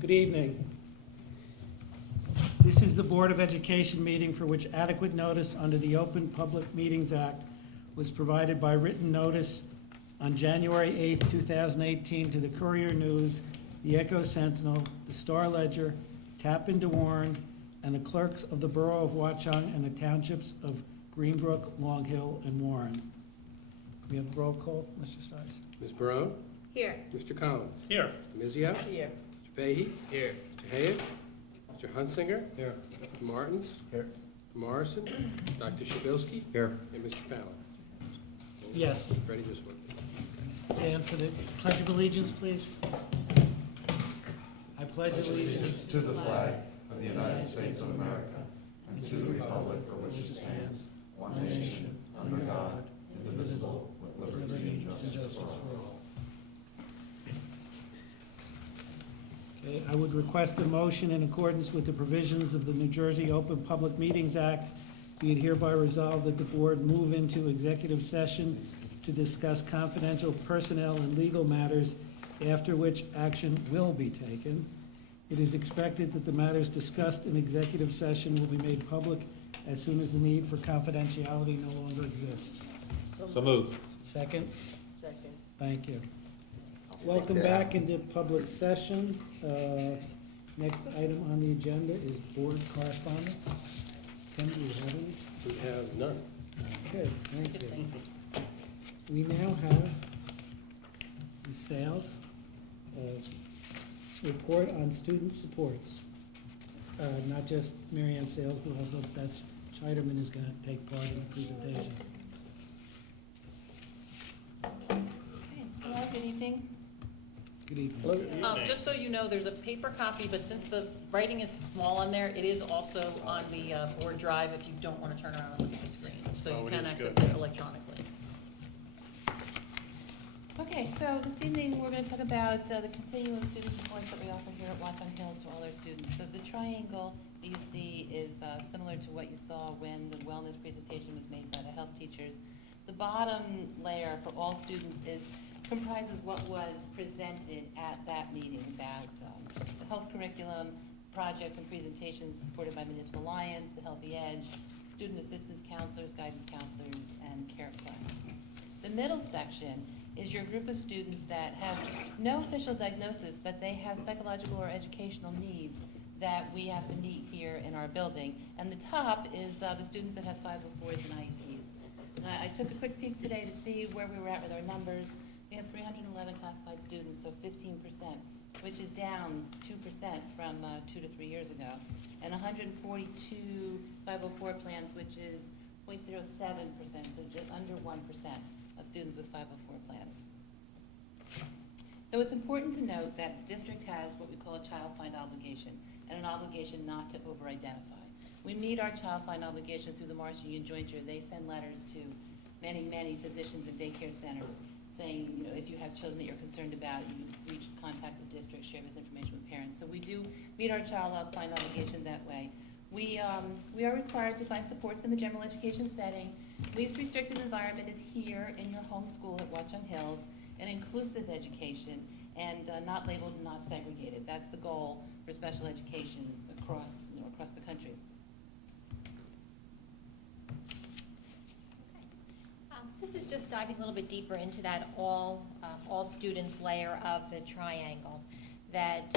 Good evening. This is the Board of Education meeting for which adequate notice under the Open Public Meetings Act was provided by written notice on January 8th, 2018 to the Courier News, the Echo Sentinel, the Star Ledger, Tappan DeWarren, and the clerks of the Borough of Watchung and the townships of Greenbrook, Long Hill, and Warren. We have a roll call, Mr. Stice. Ms. Barone? Here. Mr. Collins? Here. Mr. Mizio? Here. Mr. Fahey? Here. Mr. Hayek? Mr. Hunsinger? Here. Mr. Martins? Here. Mr. Morrison? Dr. Shabilsky? Here. And Mr. Fallon? Yes. Ready this one? Stand for the Pledge of Allegiance, please. I pledge allegiance to the flag of the United States of America and to the republic for which it stands, one nation, under God, indivisible, with liberty and justice for all. Okay, I would request a motion in accordance with the provisions of the New Jersey Open Public Meetings Act. Be it hereby resolved that the board move into executive session to discuss confidential personnel and legal matters, after which action will be taken. It is expected that the matters discussed in executive session will be made public as soon as the need for confidentiality no longer exists. So moved. Second? Second. Thank you. Welcome back into public session. Next item on the agenda is board correspondence. Ken, do you have any? We have none. Okay, thank you. We now have the sales report on student supports. Not just Mary Ann Sales, but also Beth Scheiderman is going to take part in the presentation. Hello, good evening. Good evening. Just so you know, there's a paper copy, but since the writing is small on there, it is also on the board drive if you don't want to turn around and look at the screen. So you can access it electronically. Okay, so this evening, we're going to talk about the continuum student supports that we offer here at Watchung Hills to all our students. So the triangle that you see is similar to what you saw when the wellness presentation was made by the health teachers. The bottom layer for all students comprises what was presented at that meeting about the health curriculum, projects and presentations supported by Municipal Alliance, the Healthy Edge, student assistance counselors, guidance counselors, and care plus. The middle section is your group of students that have no official diagnosis, but they have psychological or educational needs that we have to meet here in our building. And the top is the students that have 504s and IEPs. And I took a quick peek today to see where we were at with our numbers. We have 311 classified students, so 15%, which is down 2% from 2 to 3 years ago. And 142 504 plans, which is 0.07%, so just under 1% of students with 504 plans. So it's important to note that the district has what we call a child find obligation, and an obligation not to over-identify. We meet our child find obligation through the Mars Union Jointure. They send letters to many, many physicians and daycare centers saying, you know, if you have children that you're concerned about, you reach contact the district, share this information with parents. So we do meet our child find obligation that way. We are required to find supports in the general education setting. Least restrictive environment is here in your home school at Watchung Hills, and inclusive education, and not labeled and not segregated. That's the goal for special education across the country. This is just diving a little bit deeper into that all students layer of the triangle, that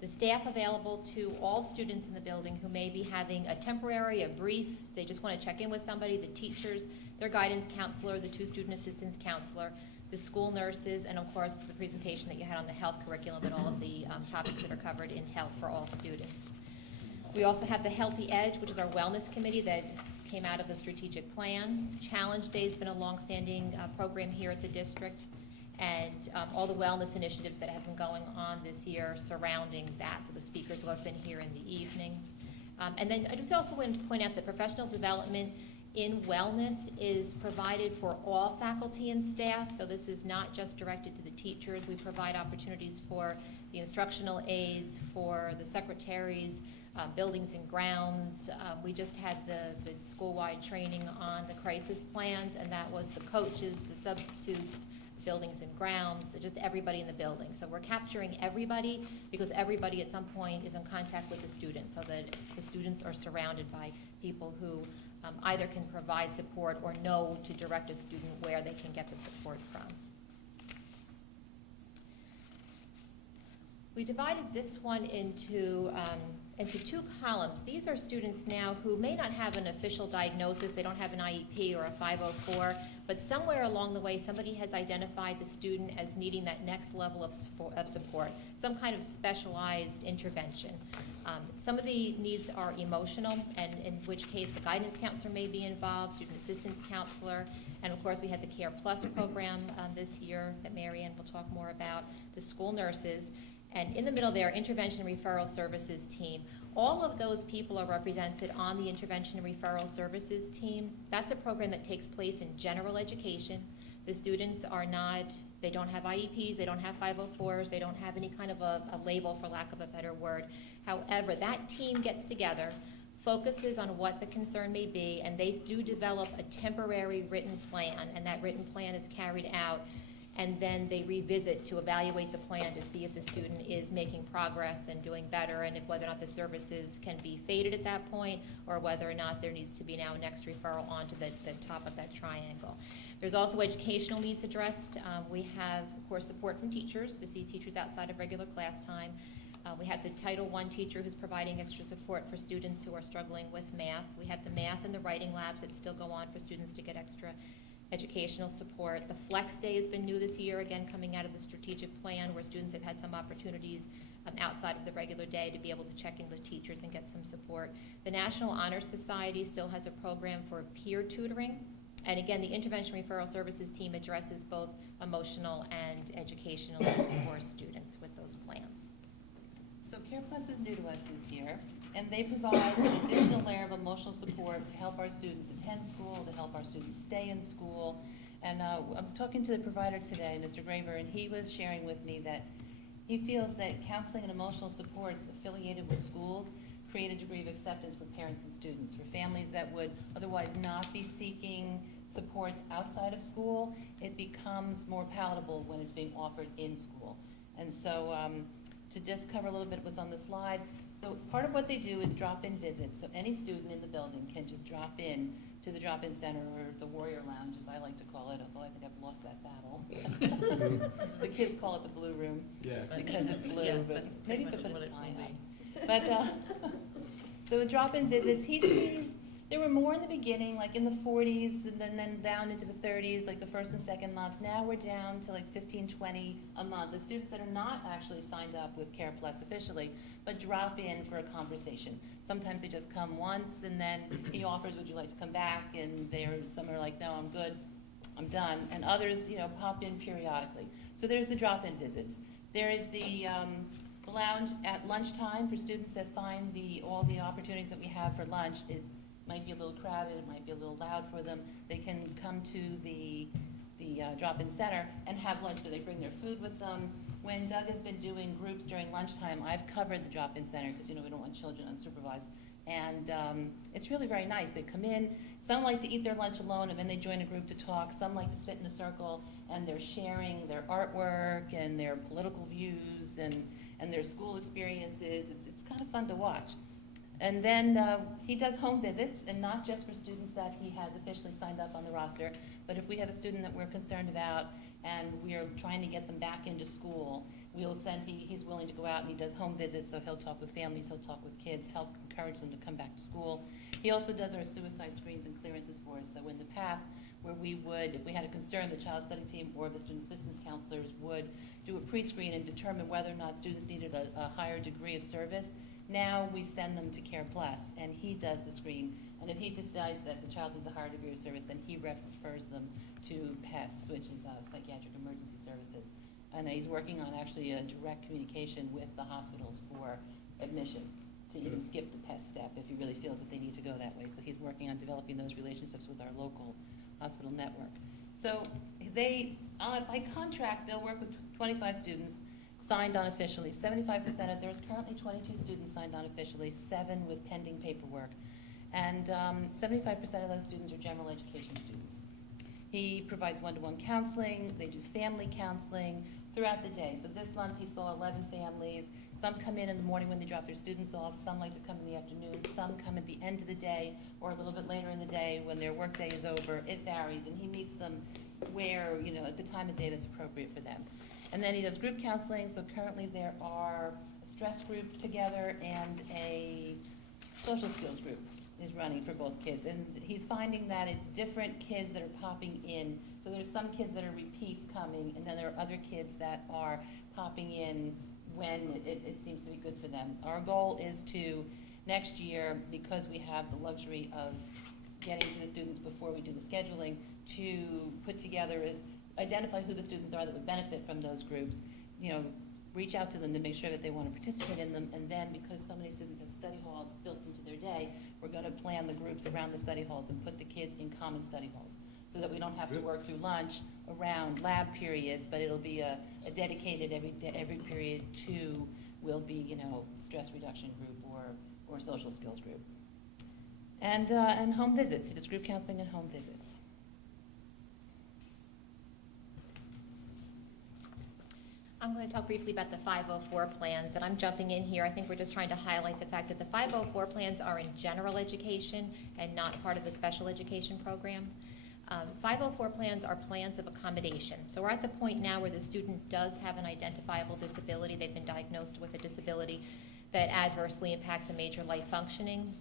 the staff available to all students in the building who may be having a temporary, a brief, they just want to check in with somebody, the teachers, their guidance counselor, the 2 student assistance counselor, the school nurses, and of course the presentation that you had on the health curriculum and all of the topics that are covered in health for all students. We also have the Healthy Edge, which is our wellness committee that came out of the strategic plan. Challenge Day has been a long-standing program here at the district, and all the wellness initiatives that have been going on this year surrounding that, so the speakers who have been here in the evening. And then I just also want to point out that professional development in wellness is provided for all faculty and staff, so this is not just directed to the teachers. We provide opportunities for the instructional aides, for the secretaries, buildings and grounds. We just had the school-wide training on the crisis plans, and that was the coaches, the substitutes, buildings and grounds, just everybody in the building. So we're capturing everybody, because everybody at some point is in contact with the student, so that the students are surrounded by people who either can provide support or know to direct a student where they can get the support from. We divided this one into two columns. These are students now who may not have an official diagnosis, they don't have an IEP or a 504, but somewhere along the way, somebody has identified the student as needing that next level of support, some kind of specialized intervention. Some of the needs are emotional, and in which case the guidance counselor may be involved, student assistance counselor, and of course we had the Care Plus program this year that Marianne will talk more about, the school nurses. And in the middle there, Intervention and Referral Services team. All of those people are represented on the Intervention and Referral Services team. That's a program that takes place in general education. The students are not, they don't have IEPs, they don't have 504s, they don't have any kind of a label, for lack of a better word. However, that team gets together, focuses on what the concern may be, and they do develop a temporary written plan, and that written plan is carried out, and then they revisit to evaluate the plan to see if the student is making progress and doing better, and if whether or not the services can be faded at that point, or whether or not there needs to be now a next referral onto the top of that triangle. There's also educational needs addressed. We have, of course, support from teachers to see teachers outside of regular class time. We have the Title I teacher who's providing extra support for students who are struggling with math. We have the math and the writing labs that still go on for students to get extra educational support. The Flex Day has been new this year, again coming out of the strategic plan, where students have had some opportunities outside of the regular day to be able to check in with teachers and get some support. The National Honor Society still has a program for peer tutoring. And again, the Intervention Referral Services team addresses both emotional and educational needs for students with those plans. So Care Plus is new to us this year, and they provide an additional layer of emotional support to help our students attend school, to help our students stay in school. And I was talking to the provider today, Mr. Graver, and he was sharing with me that he feels that counseling and emotional supports affiliated with schools create a degree of acceptance for parents and students. For families that would otherwise not be seeking supports outside of school, it becomes more palatable when it's being offered in school. And so to just cover a little bit what's on the slide, so part of what they do is drop-in visits. So any student in the building can just drop in to the drop-in center, or the Warrior Lounge, as I like to call it, although I think I've lost that battle. The kids call it the Blue Room because it's blue, Yeah, but that's maybe pretty we could much put a what it sign will up. But so the drop-in visits, he sees there were more in the beginning, like in the 40s, and then down into the 30s, like the first and second month. Now we're down to like 15, 20 a month. The students that are not actually signed up with Care Plus officially, but drop in for a conversation. Sometimes they just come once, and then he offers, would you like to come back? And some are like, no, I'm good, I'm done. And others, pop in periodically. So there's the drop-in visits. There is the lounge at lunchtime for students that find all the opportunities that we have for lunch. It might be a little crowded, it might be a little loud for them. They can come to the drop-in center and have lunch, so they bring their food with them. When Doug has been doing groups during lunchtime, I've covered the drop-in center because we don't want children unsupervised. And it's really very nice. They come in, some like to eat their lunch alone and then they join a group to talk. Some like to sit in a circle and they're sharing their artwork and their political views and their school experiences. It's kind of fun to watch. And then he does home visits, and not just for students that he has officially signed up on the roster, but if we have a student that we're concerned about and we are trying to get them back into school, he's willing to go out and he does home visits, so he'll talk with families, he'll talk with kids, help encourage them to come back to school. He also does our suicide screens and clearances for us, so in the past, where if we had a concern, the child study team or the student assistance counselors would do a pre-screen and determine whether or not students needed a higher degree of service. Now we send them to Care Plus, and he does the screen. And if he decides that the child needs a higher degree of service, then he refers them to PES, which is Psychiatric Emergency Services. And he's working on actually a direct communication with the hospitals for admission, to even skip the PES step if he really feels that they need to go that way. So he's working on developing those relationships with our local hospital network. So by contract, they'll work with 25 students signed on officially. 75% there's currently 22 students signed on officially, 7 with pending paperwork. And 75% of those students are general education students. He provides one-to-one counseling, they do family counseling throughout the day. So this month, he saw 11 families. Some come in the morning when they drop their students off, some like to come in the afternoon, some come at the end of the day, or a little bit later in the day when their workday is over. It varies, and he meets them where, at the time of day that's appropriate for them. And then he does group counseling, so currently there are a stress group together and a social skills group is running for both kids. And he's finding that it's different kids that are popping in. So there's some kids that are repeats coming, and then there are other kids that are popping in when it seems to be good for them. Our goal is to, next year, because we have the luxury of getting to the students before we do the scheduling, to put together, identify who the students are that would benefit from those groups, reach out to them to make sure that they want to participate in them, and then because so many students have study halls built into their day, we're going to plan the groups around the study halls and put the kids in common study halls, so that we don't have to work through lunch around lab periods, but it'll be a dedicated every period will be, stress reduction group or social skills group. And home visits, he does group counseling and home visits. I'm going to talk briefly about the 504 plans, and I'm jumping in here. I think we're just trying to highlight the fact that the 504 plans are in general education and not part of the special education program. 504 plans are plans of accommodation. So we're at the point now where the student does have an identifiable disability. They've been diagnosed with a disability that adversely impacts a major life functioning.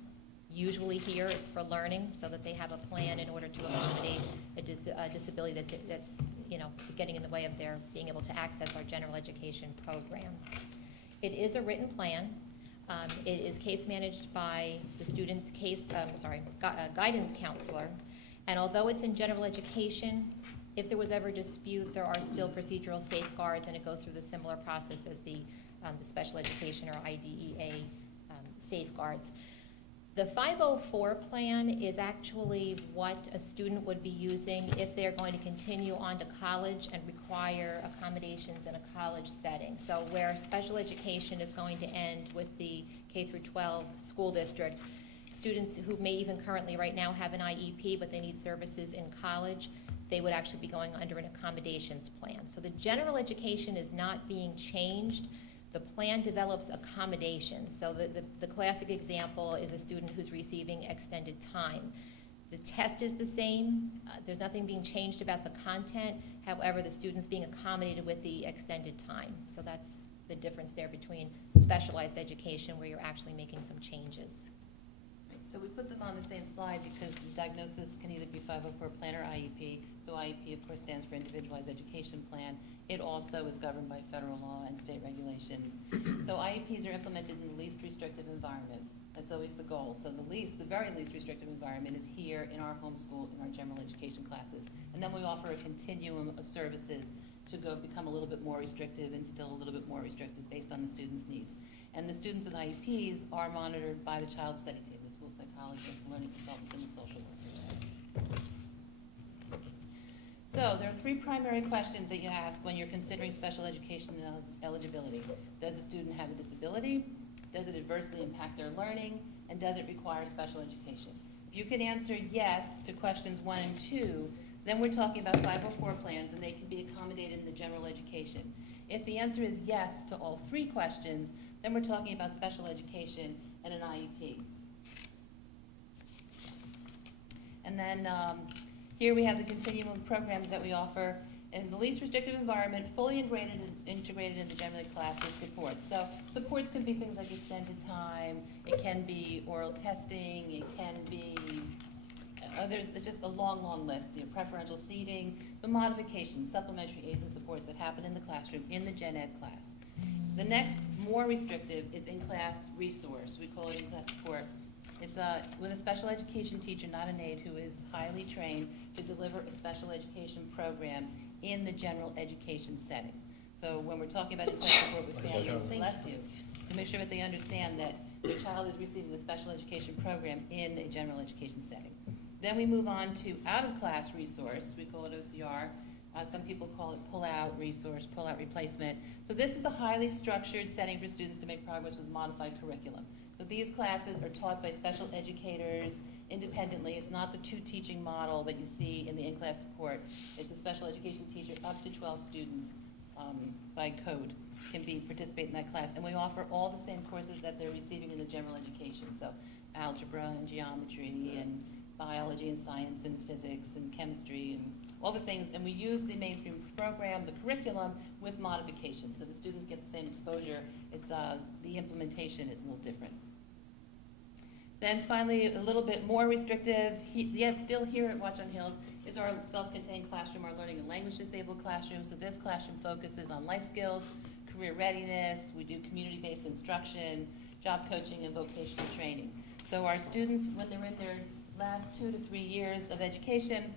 Usually here it's for learning, so that they have a plan in order to accommodate a disability that's getting in the way of their being able to access our general education program. It is a written plan. It is case managed by the student's guidance counselor. And although it's in general education, if there was ever a dispute, there are still procedural safeguards, and it goes through the similar process as the special education or IDEA safeguards. The 504 plan is actually what a student would be using if they're going to continue on to college and require accommodations in a college setting. So where special education is going to end with the K through 12 school district, students who may even currently right now have an IEP but they need services in college, they would actually be going under an accommodations plan. So the general education is not being changed. The plan develops accommodations. So the classic example is a student who's receiving extended time. The test is the same. There's nothing being changed about the content. However, the student's being accommodated with the extended time. So that's the difference there between specialized education, where you're actually making some changes. So we put them on the same slide because the diagnosis can either be 504 plan or IEP. So IEP, of course, stands for Individualized Education Plan. It also is governed by federal law and state regulations. So IEPs are implemented in the least restrictive environment. That's always the goal. So the very least restrictive environment is here in our homeschool, in our general education classes. And then we offer a continuum of services to become a little bit more restrictive and still a little bit more restrictive based on the student's needs. And the students with IEPs are monitored by the child study team, the school psychologists, the learning consultants, and the social workers. So there are three primary questions that you ask when you're considering special education eligibility. Does the student have a disability? Does it adversely impact their learning? And does it require special education? If you can answer yes to questions 1 and 2, then we're talking about 504 plans, and they can be accommodated in the general education. If the answer is yes to all 3 questions, then we're talking about special education and an IEP. And then here we have the continuum of programs that we offer in the least restrictive environment, fully integrated in the general ed class with supports. So supports can be things like extended time, it can be oral testing, it can be, there's just a long, long list, preferential seating, so modifications, supplementary aids and supports that happen in the classroom, in the gen ed class. The next, more restrictive, is in-class resource. We call it in-class support. It's with a special education teacher, not an aide, who is highly trained to deliver a special education program in the general education setting. So when we're talking about in-class support with families, bless you, to make sure that they understand that their child is receiving a special education program in a general education setting. Then we move on to out-of-class resource, we call it OCR, Some people call it pull-out resource, pull-out replacement. So this is a highly structured setting for students to make progress with modified curriculum. So these classes are taught by special educators independently. It's not the two teaching model that you see in the in-class support. It's a special education teacher, up to 12 students by code can participate in that class. And we offer all the same courses that they're receiving in the general education. So algebra and geometry and biology and science and physics and chemistry and all the things. And we use the mainstream program, the curriculum, with modifications. So the students get the same exposure. It's the implementation is a little different. Then finally, a little bit more restrictive, yet still here at Watch on Hills, is our self-contained classroom, our learning and language disabled classroom. So this classroom focuses on life skills, career readiness. We do community-based instruction, job coaching, and vocational training. So our students, when they're in their last 2 to 3 years of education,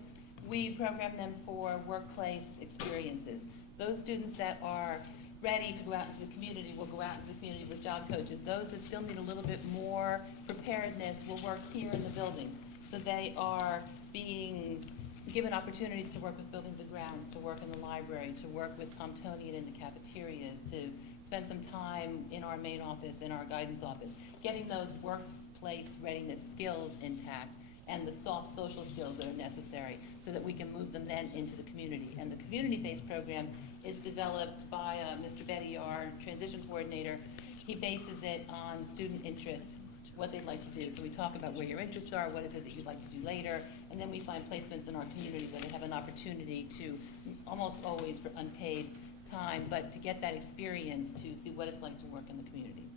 we program them for workplace experiences. Those students that are ready to go out into the community will go out into the community with job coaches. Those that still need a little bit more preparedness will work here in the building. So they are being given opportunities to work with buildings and grounds, to work in the library, to work with Comptonian in the cafeterias, to spend some time in our main office, in our guidance office, getting those workplace readiness skills intact and the soft social skills that are necessary so that we can move them then into the community. And the community-based program is developed by Mr. Betty, our transition coordinator. He bases it on student interests, what they'd like to do. So we talk about where your interests are, what is it that you'd like to do later, and then we find placements in our community where they have an opportunity to, almost always for unpaid time, but to get that experience to see what it's like to work in the community.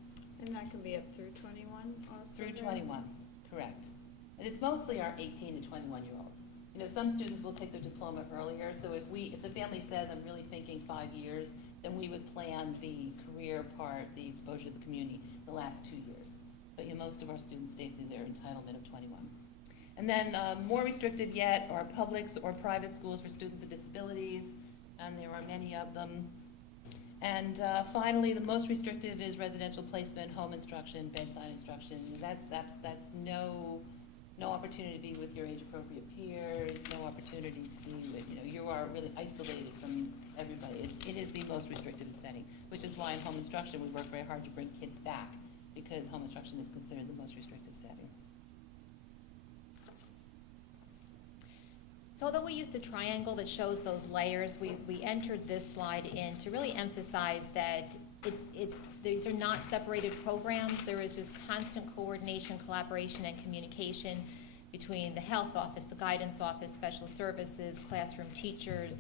And that can be up through 21? Through 21, correct. And it's mostly our 18 to 21-year-olds. You know, some students will take their diploma earlier, so if the family says, I'm really thinking 5 years, then we would plan the career part, the exposure to the community, the last 2 years. But most of our students stay through their entitlement of 21. And then more restrictive yet are public or private schools for students with disabilities, and there are many of them. And finally, the most restrictive is residential placement, home instruction, bedside instruction. That's no opportunity to be with your age-appropriate peers, no opportunity to be with, you are really isolated from everybody. It is the most restrictive setting, which is why in home instruction we work very hard to bring kids back, because home instruction is considered the most restrictive setting. So although we use the triangle that shows those layers, we entered this slide in to really emphasize that these are not separated programs. There is just constant coordination, collaboration, and communication between the health office, the guidance office, special services, classroom teachers,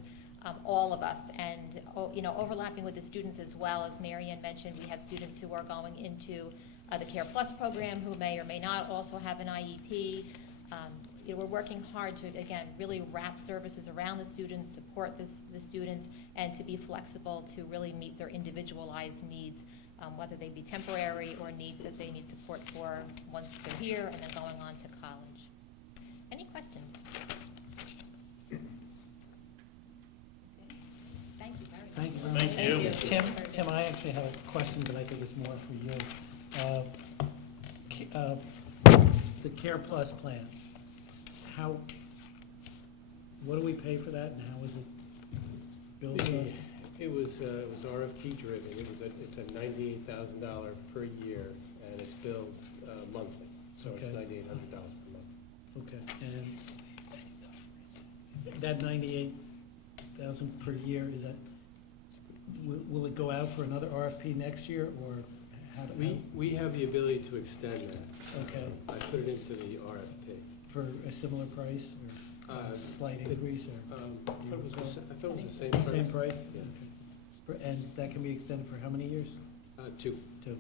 all of us, and overlapping with the students as well. As Marianne mentioned, we have students who are going into the Care Plus program who may or may not also have an IEP. We're working hard to, again, really wrap services around the students, support the students, and to be flexible to really meet their individualized needs, whether they be temporary or needs that they need support for once they're here and then going on to college. Any questions? Thank you very much. Thank you very much. Thank you. Tim, I actually have a question that I think is more for you. The Care Plus plan, what do we pay for that, and how is it billed to us? It was RFP driven. It's a $98,000 per year, and it's billed monthly, so it's Okay. $9,800 per month. Okay, and that 98,000 per year, is that, will it go out for another RFP next year, or how do We have the ability to extend that. Okay. I put it into the RFP. for a similar price, or a slight increase, or? I thought it was the same price. Same price? Yeah. Okay. And that can be extended for how many years? 2. Two.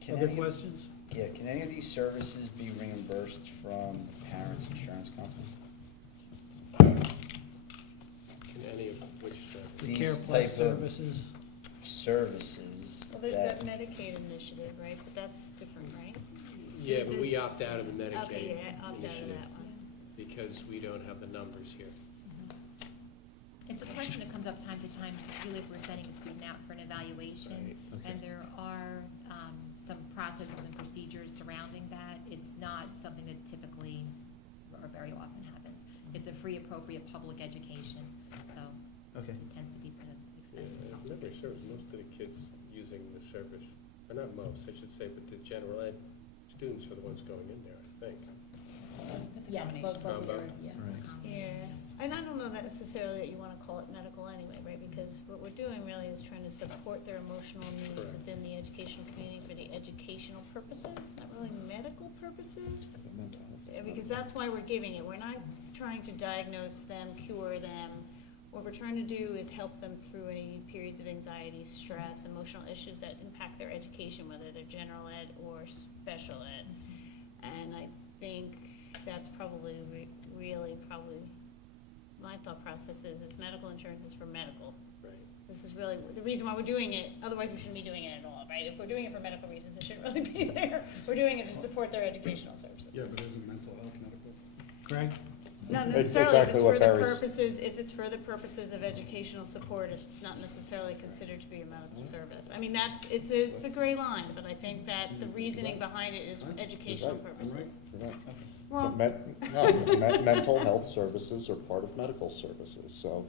Can Other any- questions? Yeah, can any of these services be reimbursed from parents' insurance company? Can any of which, The These Care type Plus of services? Services Well, there's that that, Medicaid initiative, right? But that's different, right? yeah, Is but we this- opt out of the Medicaid Okay, yeah, opt out of initiative that one. because we don't have the numbers here. It's a question that comes up time to time, particularly if we're sending a student out for an evaluation. Right, okay. And there are some processes and procedures surrounding that. It's not something that typically or very often happens. It's a free, appropriate public education. So Okay. It tends to be for the expensive. If memory serves, most of the kids using the service, or not most, I should say, but the general ed students are the ones going in there, I think. It's a Yes, combination. both Combo. are, yeah. Right. Yeah, and I don't know that necessarily that you wanna call it medical anyway, right? Because what we're doing really is trying to support their emotional needs Correct. within the educational community for the educational purposes, not really medical purposes. Yeah, because that's why we're giving it. We're not trying to diagnose them, cure them. What we're trying to do is help them through any periods of anxiety, stress, emotional issues that impact their education, whether they're general ed or special ed. And I think that's probably really my thought process is medical insurance is for medical. Right. This is really the reason why we're doing it, otherwise we shouldn't be doing it at all, right? If we're doing it for medical reasons, it shouldn't really be there. We're doing it to support their educational services. Yeah, but isn't mental health medical? Greg? Not It's necessarily, exactly what Barry's- if it's for the purposes of educational support, it's not necessarily considered to be a medical service. I mean, it's a gray line, but I think that the reasoning behind it is educational right. purposes. You're right. Well, Mental health services are part of medical services, so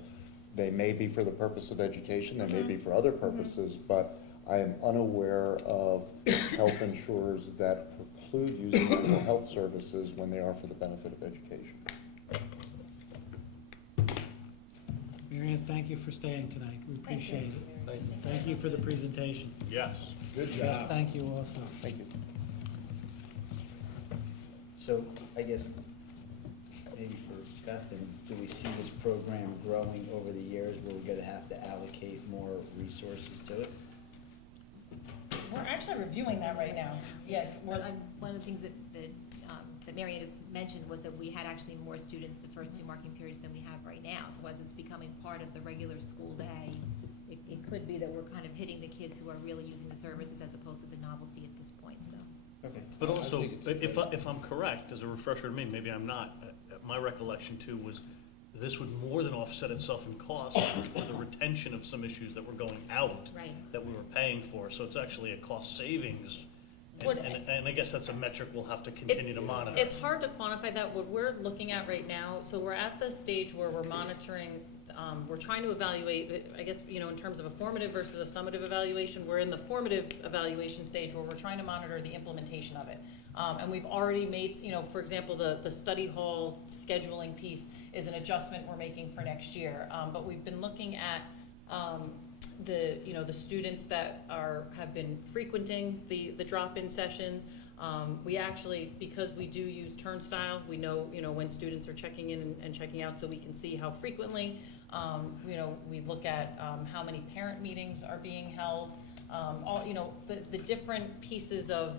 they may be for the purpose of education, they may be for other purposes, but I am unaware of health insurers that preclude using mental health services when they are for the benefit of education. Marianne, thank you for staying tonight. We appreciate it. Thank you for the presentation. Yes. Good Yes, thank you also. Thank you. So I guess maybe for Beth, then, do we see this program growing over the years where we're gonna have to allocate more resources to it? We're actually reviewing that right now. Yeah, Well, one of the things that Mary has mentioned was that we had actually more students the first two marking periods than we have right now. So as it's becoming part of the regular school day, it could be that we're kind of hitting the kids who are really using the services as opposed to the novelty at this point, so. Okay. But I also, think it's great. if I'm correct, as a refresher to me, maybe I'm not, my recollection too was this would more than offset itself in cost for the retention of some issues that were going out Right. that we were paying for, so it's actually a cost savings. Would- And I guess that's a metric we'll have to continue to monitor. It's hard to quantify that. What we're looking at right now, so we're at the stage where we're monitoring, we're trying to evaluate, I guess, in terms of a formative versus a summative evaluation, we're in the formative evaluation stage where we're trying to monitor the implementation of it. And we've already made, for example, the study hall scheduling piece is an adjustment we're making for next year. But we've been looking at, the students that have been frequenting the drop-in sessions. We actually, because we do use Turnstile, we know, when students are checking in and checking out, so we can see how frequently. We look at, how many parent meetings are being held, the different pieces of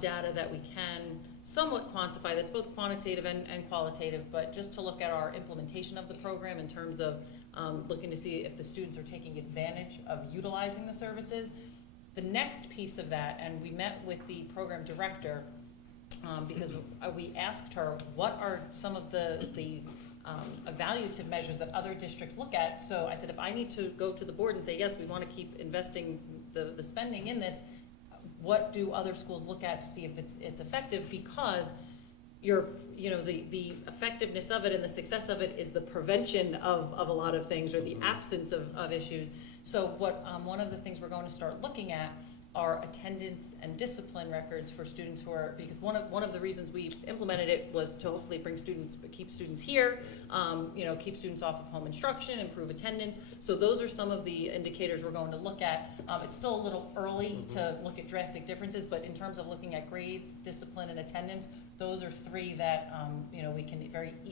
data that we can somewhat quantify, that's both quantitative and qualitative, but just to look at our implementation of the program in terms of looking to see if the students are taking advantage of utilizing the services. The next piece of that, and we met with the program director, because we asked her, what are some of the evaluative measures that other districts look at? So I said, if I need to go to the board and say, yes, we want to keep investing the spending in this, what do other schools look at to see if it's effective? Because the effectiveness of it and the success of it is the prevention of a lot of things, or the absence of issues. So one of the things we're going to start looking at are attendance and discipline records for students who are, because one of the reasons we implemented it was to hopefully keep students here, keep students off of home instruction, improve attendance. So those are some of the indicators we're going to look at. It's still a little early to look at drastic differences, but in terms of looking at grades, discipline, and attendance, those are three that, we can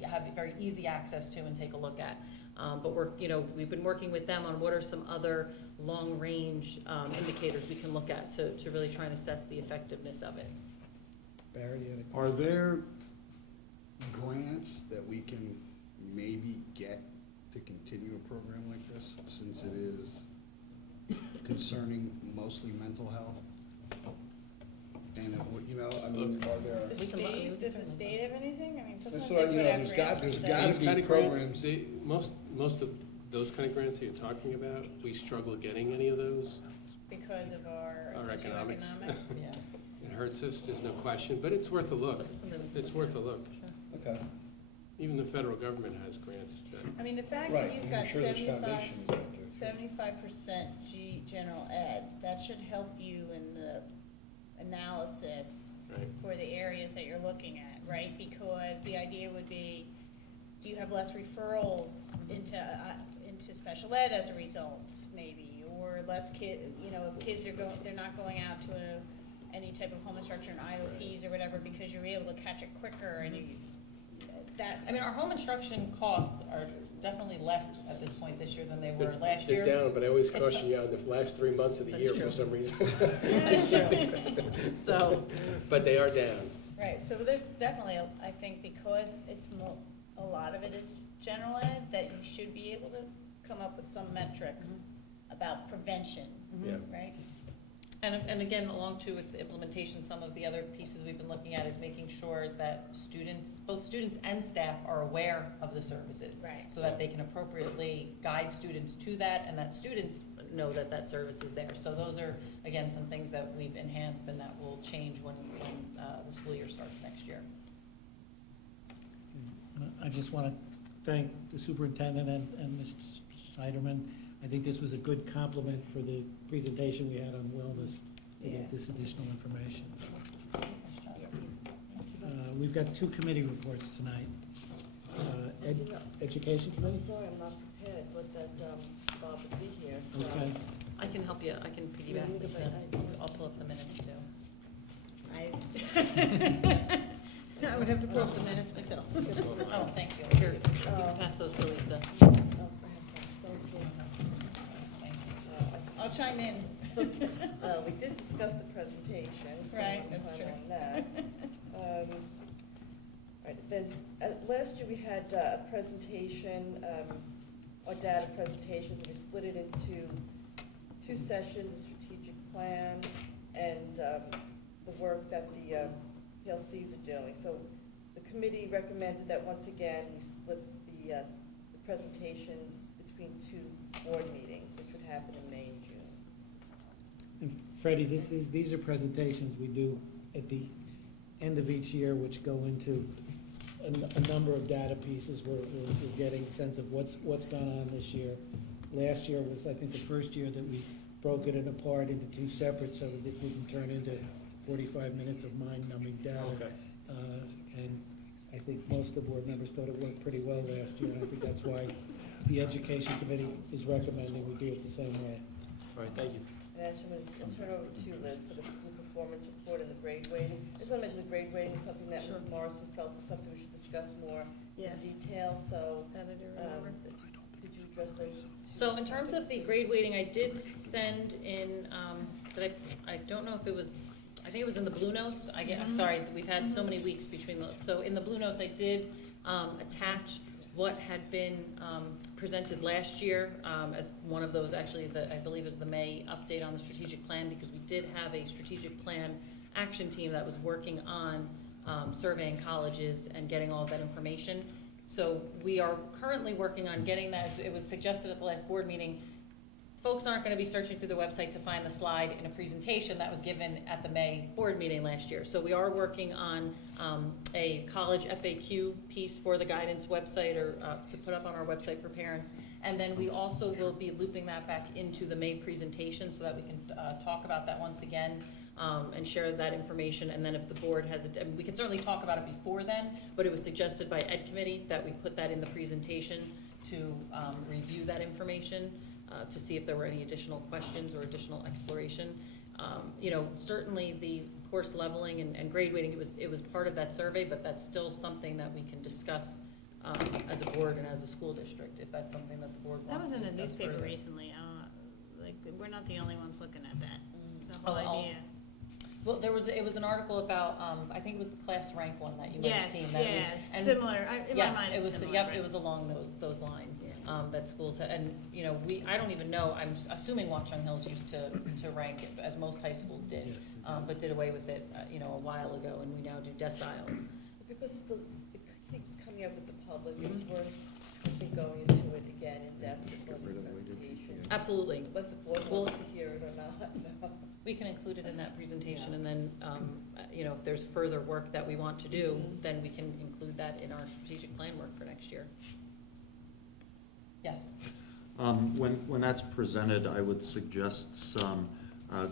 have very easy access to and take a look at. But we've been working with them on what are some other long-range indicators we can look at to really try and assess the effectiveness of it. Barry, you had a Are question? there grants that we can maybe get to continue a program like this, since it is concerning mostly mental health? And, are there, We can look- Does the state have anything? I mean, sometimes that's what, they put out there's grants got for to These be kind of grants, programs. most of those kind of grants that you're talking about, we struggle getting any of those. because of our Our economics. socioeconomic. Yeah. It hurts us, there's no question, but it's worth a look. But it's something we can It's look worth a look. Sure. Okay. Even the federal government has grants that, I mean, the fact that you've got 75% general ed, that should help you in the analysis right? for the areas that you're looking at, right? Because the idea would be, do you have less referrals into special ed as a result, maybe? Or less if kids are they're not going out to any type of home instruction or IOPs or whatever, because you're able to catch it quicker and I mean, our home instruction costs are definitely less at this point this year than they were last They're year. down, but I always It's- caution you on the last 3 months of the That's year true. for some reason. That's true. So, But they are down. Right, so there's definitely, I think, because a lot of it is general ed, that you should be able to come up with some metrics about prevention, Yeah. right? and again, along too with the implementation, some of the other pieces we've been looking at is making sure that both students and staff are aware of the services. Right. So that they can appropriately guide students to that, and that students know that that service is there. So those are, again, some things that we've enhanced and that will change when the school year starts next year. I just want to thank the superintendent and Mr. Schneiderman. I think this was a good compliment for the presentation we had on wellness, to get this additional information. We've got 2 committee reports tonight. Education I'm committee? sorry, I'm not prepared, but that Bob would be here, so. Okay. I can help you, I can piggyback, Yeah, Lisa. I- I'll pull up the minutes too. I would have to post the minutes myself. Oh, thank you. Here, you can pass those to Lisa. Oh, perhaps not. Thank you. Thank you. I'll chime in. We did discuss the presentation. We spent Right, some that's time true. on that. Right, then, last year we had a presentation, or data presentations. We split it into 2 sessions, a strategic plan and the work that the PLCs are doing. So the committee recommended that once again, we split the presentations between 2 board meetings, which would happen in May and June. And Freddie, these are presentations we do at the end of each year, which go into a number of data pieces where we're getting a sense of what's gone on this year. Last year was, I think, the first year that we broke it apart into 2 separate, so that it wouldn't turn into 45 minutes of mind-numbing data. Okay. And I think most of the board members thought it worked pretty well last year, and I think that's why the Education Committee is recommending we do it the same way. All right, thank you. And actually, I'm going to turn over to you, Liz, for the school performance report and the grade weighting. I just want to mention the grade weighting is something that Sure. Mr. Morrison felt was something we should discuss more in Yes. detail, so, That I do remember. could you address those? So in terms of the grade weighting, I did send in, I don't know if it was, I think it was in the Blue Notes. I'm sorry, we've had so many weeks between the, so in the Blue Notes, I did attach what had been presented last year as one of those, actually, I believe it was the May update on the strategic plan, because we did have a strategic plan action team that was working on surveying colleges and getting all of that information. So we are currently working on getting that. It was suggested at the last board meeting, folks aren't gonna be searching through the website to find the slide in a presentation that was given at the May board meeting last year. So we are working on a college FAQ piece for the guidance website, or to put up on our website for parents. And then we also will be looping that back into the May presentation so that we can talk about that once again, and share that information. And then if the board has, we can certainly talk about it before then, but it was suggested by Ed Committee that we put that in the presentation to review that information, to see if there were any additional questions or additional exploration. Certainly the course leveling and grade weighting, it was part of that survey, but that's still something that we can discuss as a board and as a school district, if that's something that the board That wants was to in the discuss newspaper further. recently, we're not the only ones looking at that, the Oh, whole I'll- idea. Well, it was an article about, I think it was the class rank one that you might have Yes, seen. that we- yes, and- similar, in my Yes, mind it it's was, similar, yep, right? it was along those lines, Yeah. that schools, and, I don't even know, I'm assuming Watchung Hills used to rank it, as most high schools did, but did away with it, a while ago, and we now do deciles. Because it keeps coming up with the public, it's worth, I think, going into it again in depth before this presentation. Absolutely. Whether the board Well- wants to hear it or not, no. We can include it in that presentation, and then, you know, if there's further work that we want to do, then we can include that in our strategic plan work for next year. Yes? When that's presented, I would suggest some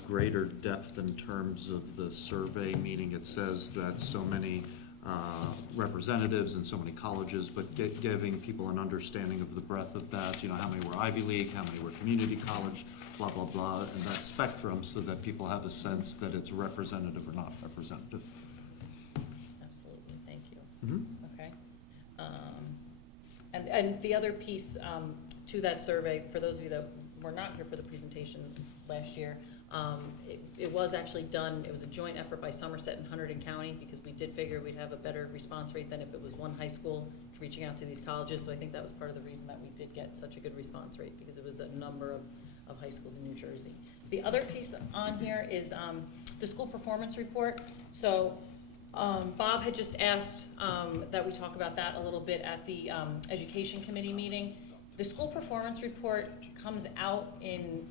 greater depth in terms of the survey, meaning it says that so many representatives and so many colleges, but giving people an understanding of the breadth of that, you know, how many were Ivy League, how many were community college, blah, blah, blah, and that spectrum, so that people have a sense that it's representative or not representative. Absolutely, thank you. Mhm. Okay. And the other piece to that survey, for those of you that were not here for the presentation last year, it was actually done, it was a joint effort by Somerset and Hunterdon County, because we did figure we'd have a better response rate than if it was one high school reaching out to these colleges. So I think that was part of the reason that we did get such a good response rate, because it was a number of high schools in New Jersey. The other piece on here is the school performance report. So Bob had just asked that we talk about that a little bit at the Education Committee meeting. The school performance report comes out in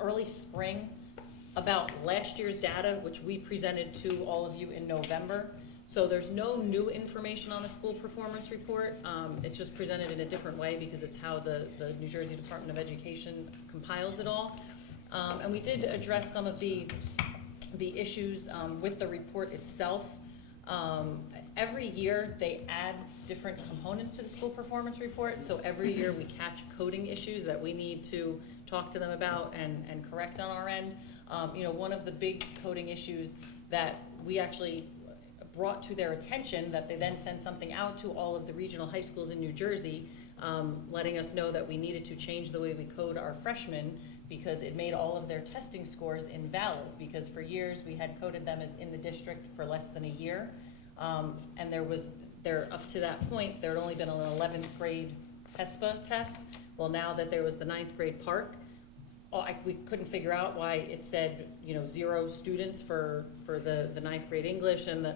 early spring about last year's data, which we presented to all of you in November. So there's no new information on the school performance report. It's just presented in a different way because it's how the New Jersey Department of Education compiles it all. And we did address some of the issues with the report itself. Every year they add different components to the school performance report. So every year we catch coding issues that we need to talk to them about and correct on our end. You know, one of the big coding issues that we actually brought to their attention, that they then sent something out to all of the regional high schools in New Jersey, letting us know that we needed to change the way we code our freshmen, because it made all of their testing scores invalid, because for years we had coded them as in the district for less than a year. And up to that point, there had only been an 11th grade TESPA test. Well, now that there was the 9th grade PARC, we couldn't figure out why it said, you know, 0 students for the 9th grade English, and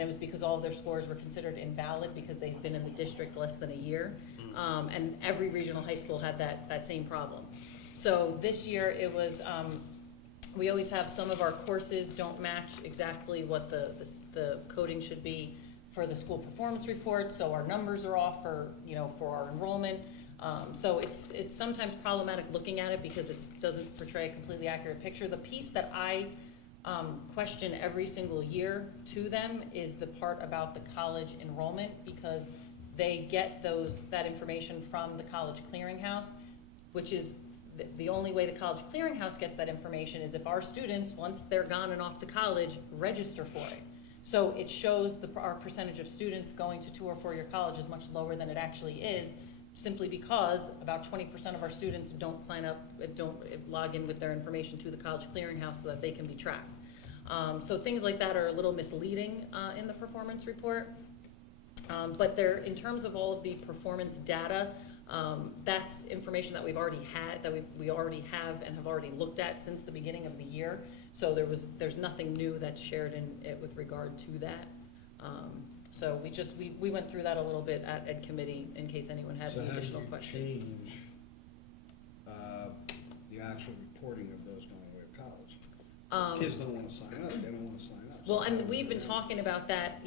it was because all of their scores were considered invalid because they'd been in the district less than a year. And every regional high school had that same problem. So this year it was, we always have some of our courses don't match exactly what the coding should be for the school performance report, so our numbers are off for our enrollment. So it's sometimes problematic looking at it because it doesn't portray a completely accurate picture. The piece that I question every single year to them is the part about the college enrollment, because they get that information from the college clearinghouse, which is the only way the college clearinghouse gets that information is if our students, once they're gone and off to college, register for it. So it shows our percentage of students going to 2 or 4 year college is much lower than it actually is, simply because about 20% of our students don't sign up, don't log in with their information to the college clearinghouse so that they can be tracked. So things like that are a little misleading in the performance report. But in terms of all of the performance data, that's information that we've already had, that we already have and have already looked at since the beginning of the year. So there's nothing new that's shared in it with regard to that. So we went through that a little bit at Ed Committee in case anyone had any additional questions. So how do you change the actual reporting of those going away to college? Kids don't want to sign up, they don't want to sign up. Well, and we've been talking about that,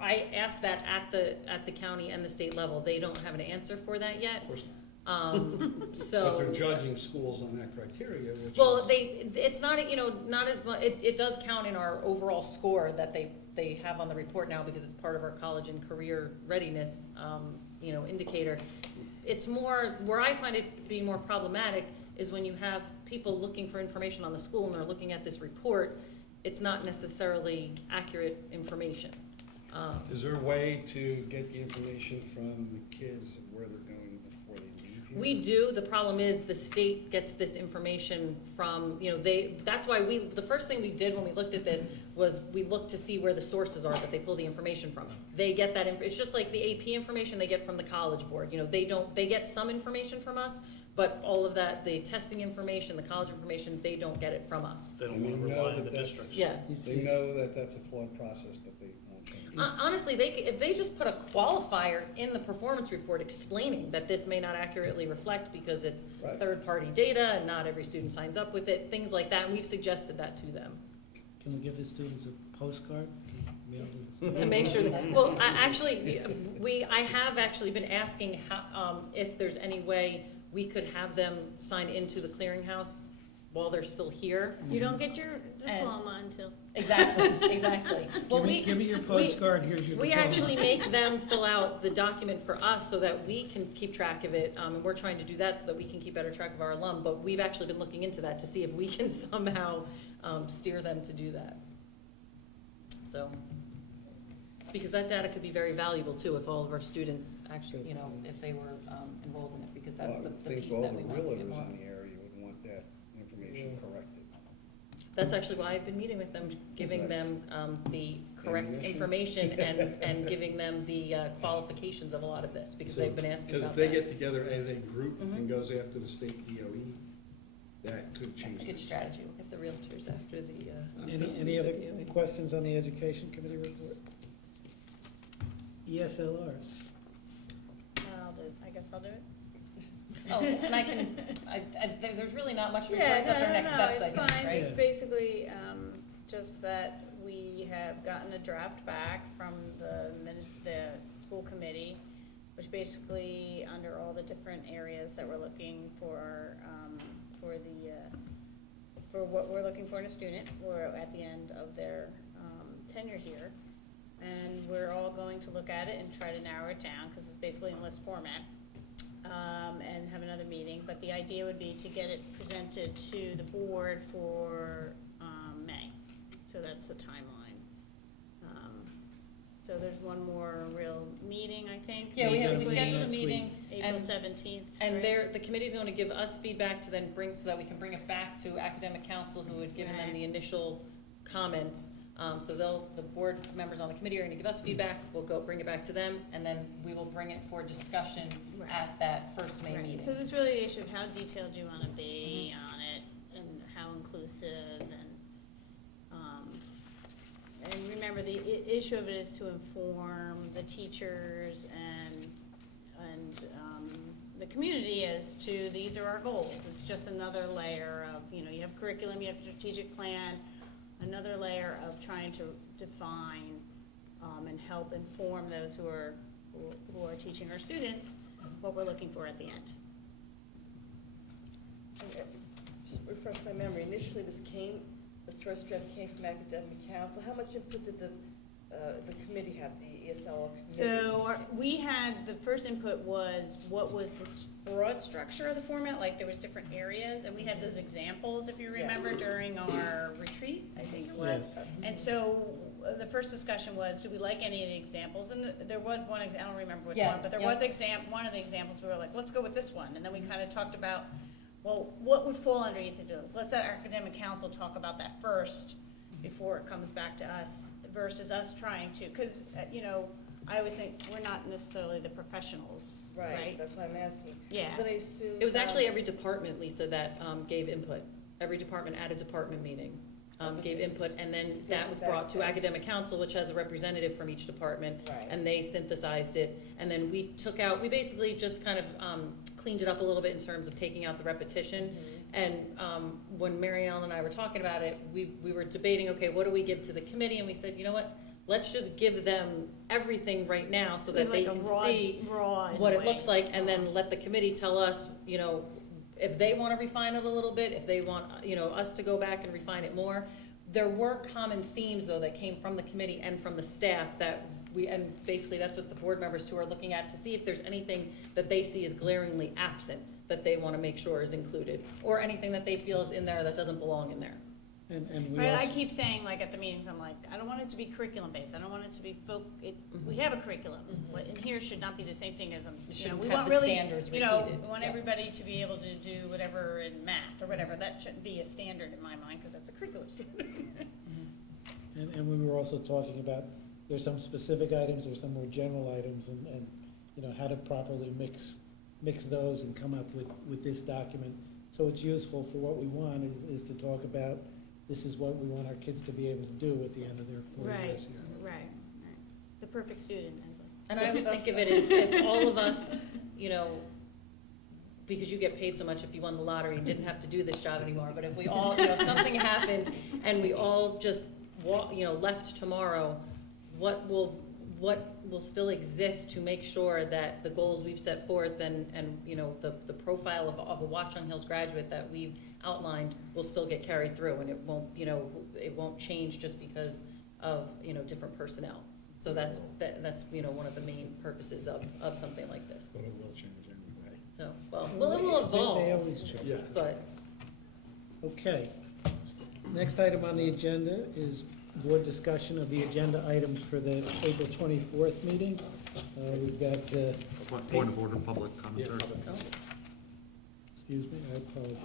I asked that at the county and the state level. They don't have an answer for that yet. Of course not. So. But they're judging schools on that criteria, which Well, is. it's not, not as much, it does count in our overall score that they have on the report now, because it's part of our college and career readiness, indicator. It's more, where I find it being more problematic is when you have people looking for information on the school and they're looking at this report, it's not necessarily accurate information. Is there a way to get the information from the kids where they're going before they leave here? We do. The problem is the state gets this information from, that's why the first thing we did when we looked at this was we looked to see where the sources are that they pull the information from. They get that, it's just like the AP information they get from the College Board. They get some information from us, but all of that, the testing information, the college information, they don't get it from us. They don't And want to they know rely on the that that's- districts. Yeah. They know that that's a flawed process, but they won't change it. Honestly, if they just put a qualifier in the performance report explaining that this may not accurately reflect because it's Right. third-party data and not every student signs up with it, things like that, and we've suggested that to them. Can we give the students a postcard? Mail to the students? To make sure that, well, I have actually been asking how, if there's any way we could have them sign into the clearinghouse while they're still here. You don't get your diploma until. Exactly, exactly. Well, Give me your postcard, here's your We diploma. actually make them fill out the document for us so that we can keep track of it, and we're trying to do that so that we can keep better track of our alum, but we've actually been looking into that to see if we can somehow steer them to do that. So, because that data could be very valuable too, if all of our students actually, you know, if they were enrolled in it, because that's Well, I the would think piece all that the we want to get realtors more. in the area would want that information corrected. That's actually why I've been meeting with them, giving Right. them the correct Ammunition. information and giving them the qualifications of a lot of this, because they've been asking Because about if they that. get together as a group Mhm. and goes after the state DOE, that could change. That's a good things. strategy, we'll get the realtors after the. Any other questions on the education committee report? ESLRs. I guess I'll do it. Oh, and there's really not much to report except our next steps, I It's think, fine, right? it's basically, just that we have gotten a draft back from the school committee, which basically, under all the different areas that we're looking for what we're looking for in a student, we're at the end of their, tenure here. And we're all going to look at it and try to narrow it down, because it's basically in list format, and have another meeting. But the idea would be to get it presented to the board for May. So that's the timeline. So there's one more real meeting, I think. Yeah, we Basically, scheduled a next meeting, April and 17th. And right? the committee's going to give us feedback to then bring, so that we can bring it back to academic council, who had given them Right. the initial comments. So the board members on the committee are gonna give us feedback, we'll go bring it back to them, and then we will bring it for discussion Right. at that first May Right. meeting. So it's really the issue of how detailed you wanna be on it, and how inclusive, and remember, the issue of it is to inform the teachers and the community as to, these are our goals. It's just another layer of, you have curriculum, you have strategic plan, another layer of trying to define and help inform those who are teaching our students what we're looking for at the end. Just refresh my memory, initially the first draft came from academic council. How much input did the committee have, the ESL committee? So we had, the first input was what was the broad structure of the format, like there was different areas, and we had those examples, if you remember, Yes. during our retreat, I think it was. Yes. And so the first discussion was, do we like any of the examples? And there was one, I don't remember which Yeah, one, but there yeah. was one of the examples, we were like, let's go with this one. And then we kind of talked about, well, what would fall underneath of those? Let's let our academic council talk about that first before it comes back to us, versus us trying to, because, I always think we're not necessarily the professionals, Right, right? that's why I'm asking. Yeah. So then I assume. It was actually every department, Lisa, that gave input. Every department at a department meeting gave input, and then that was brought to academic council, which has a representative from each department, Right. and they synthesized it. And then we basically just kind of cleaned it up a little bit in terms of taking out the repetition. Mm-hmm. And when Mary Ellen and I were talking about it, we were debating, okay, what do we give to the committee? And we said, you know what? Let's just give them everything right now so that they Like a can see broad what it way. looks like, and then let the committee tell us, if they want to refine it a little bit, if they want, us to go back and refine it more. There were common themes, though, that came from the committee and from the staff that and basically that's what the board members too are looking at, to see if there's anything that they see as glaringly absent that they want to make sure is included, or anything that they feel is in there that doesn't belong in there. And we Right, I also, keep saying, like, at the meetings, I'm like, I don't want it to be curriculum-based, I don't want it to be we have a curriculum, but in here should not be the same thing as, It shouldn't we have want the really, standards we repeated, want yes. everybody to be able to do whatever in math or whatever, that shouldn't be a standard in my mind, because that's a curriculum standard. and we were also talking about, there's some specific items, there's some more general items, and how to properly mix those and come up with this document. So it's useful for what we want is to talk about, this is what we want our kids to be able to do at the end of their 4 Right, years here. right. perfect student, as And I always think of it as if all of us, you know, because you get paid so much if you won the lottery and didn't have to do this job anymore, but if we all, you know, if something happened and we all just left tomorrow, what will still exist to make sure that the goals we've set forth and you know, the profile of a Watch on Hills graduate that we've outlined will still get carried through, and it won't change just because of, you know, different personnel. So that's you know, one of the main purposes of something like this. But it will change anyway. So, well, it will They evolve, always change. Yeah. but, Okay. Next item on the agenda is board discussion of the agenda items for the April 24th meeting. We've got, Point of order, public Yeah, commentary. public comment. excuse me, I apologize.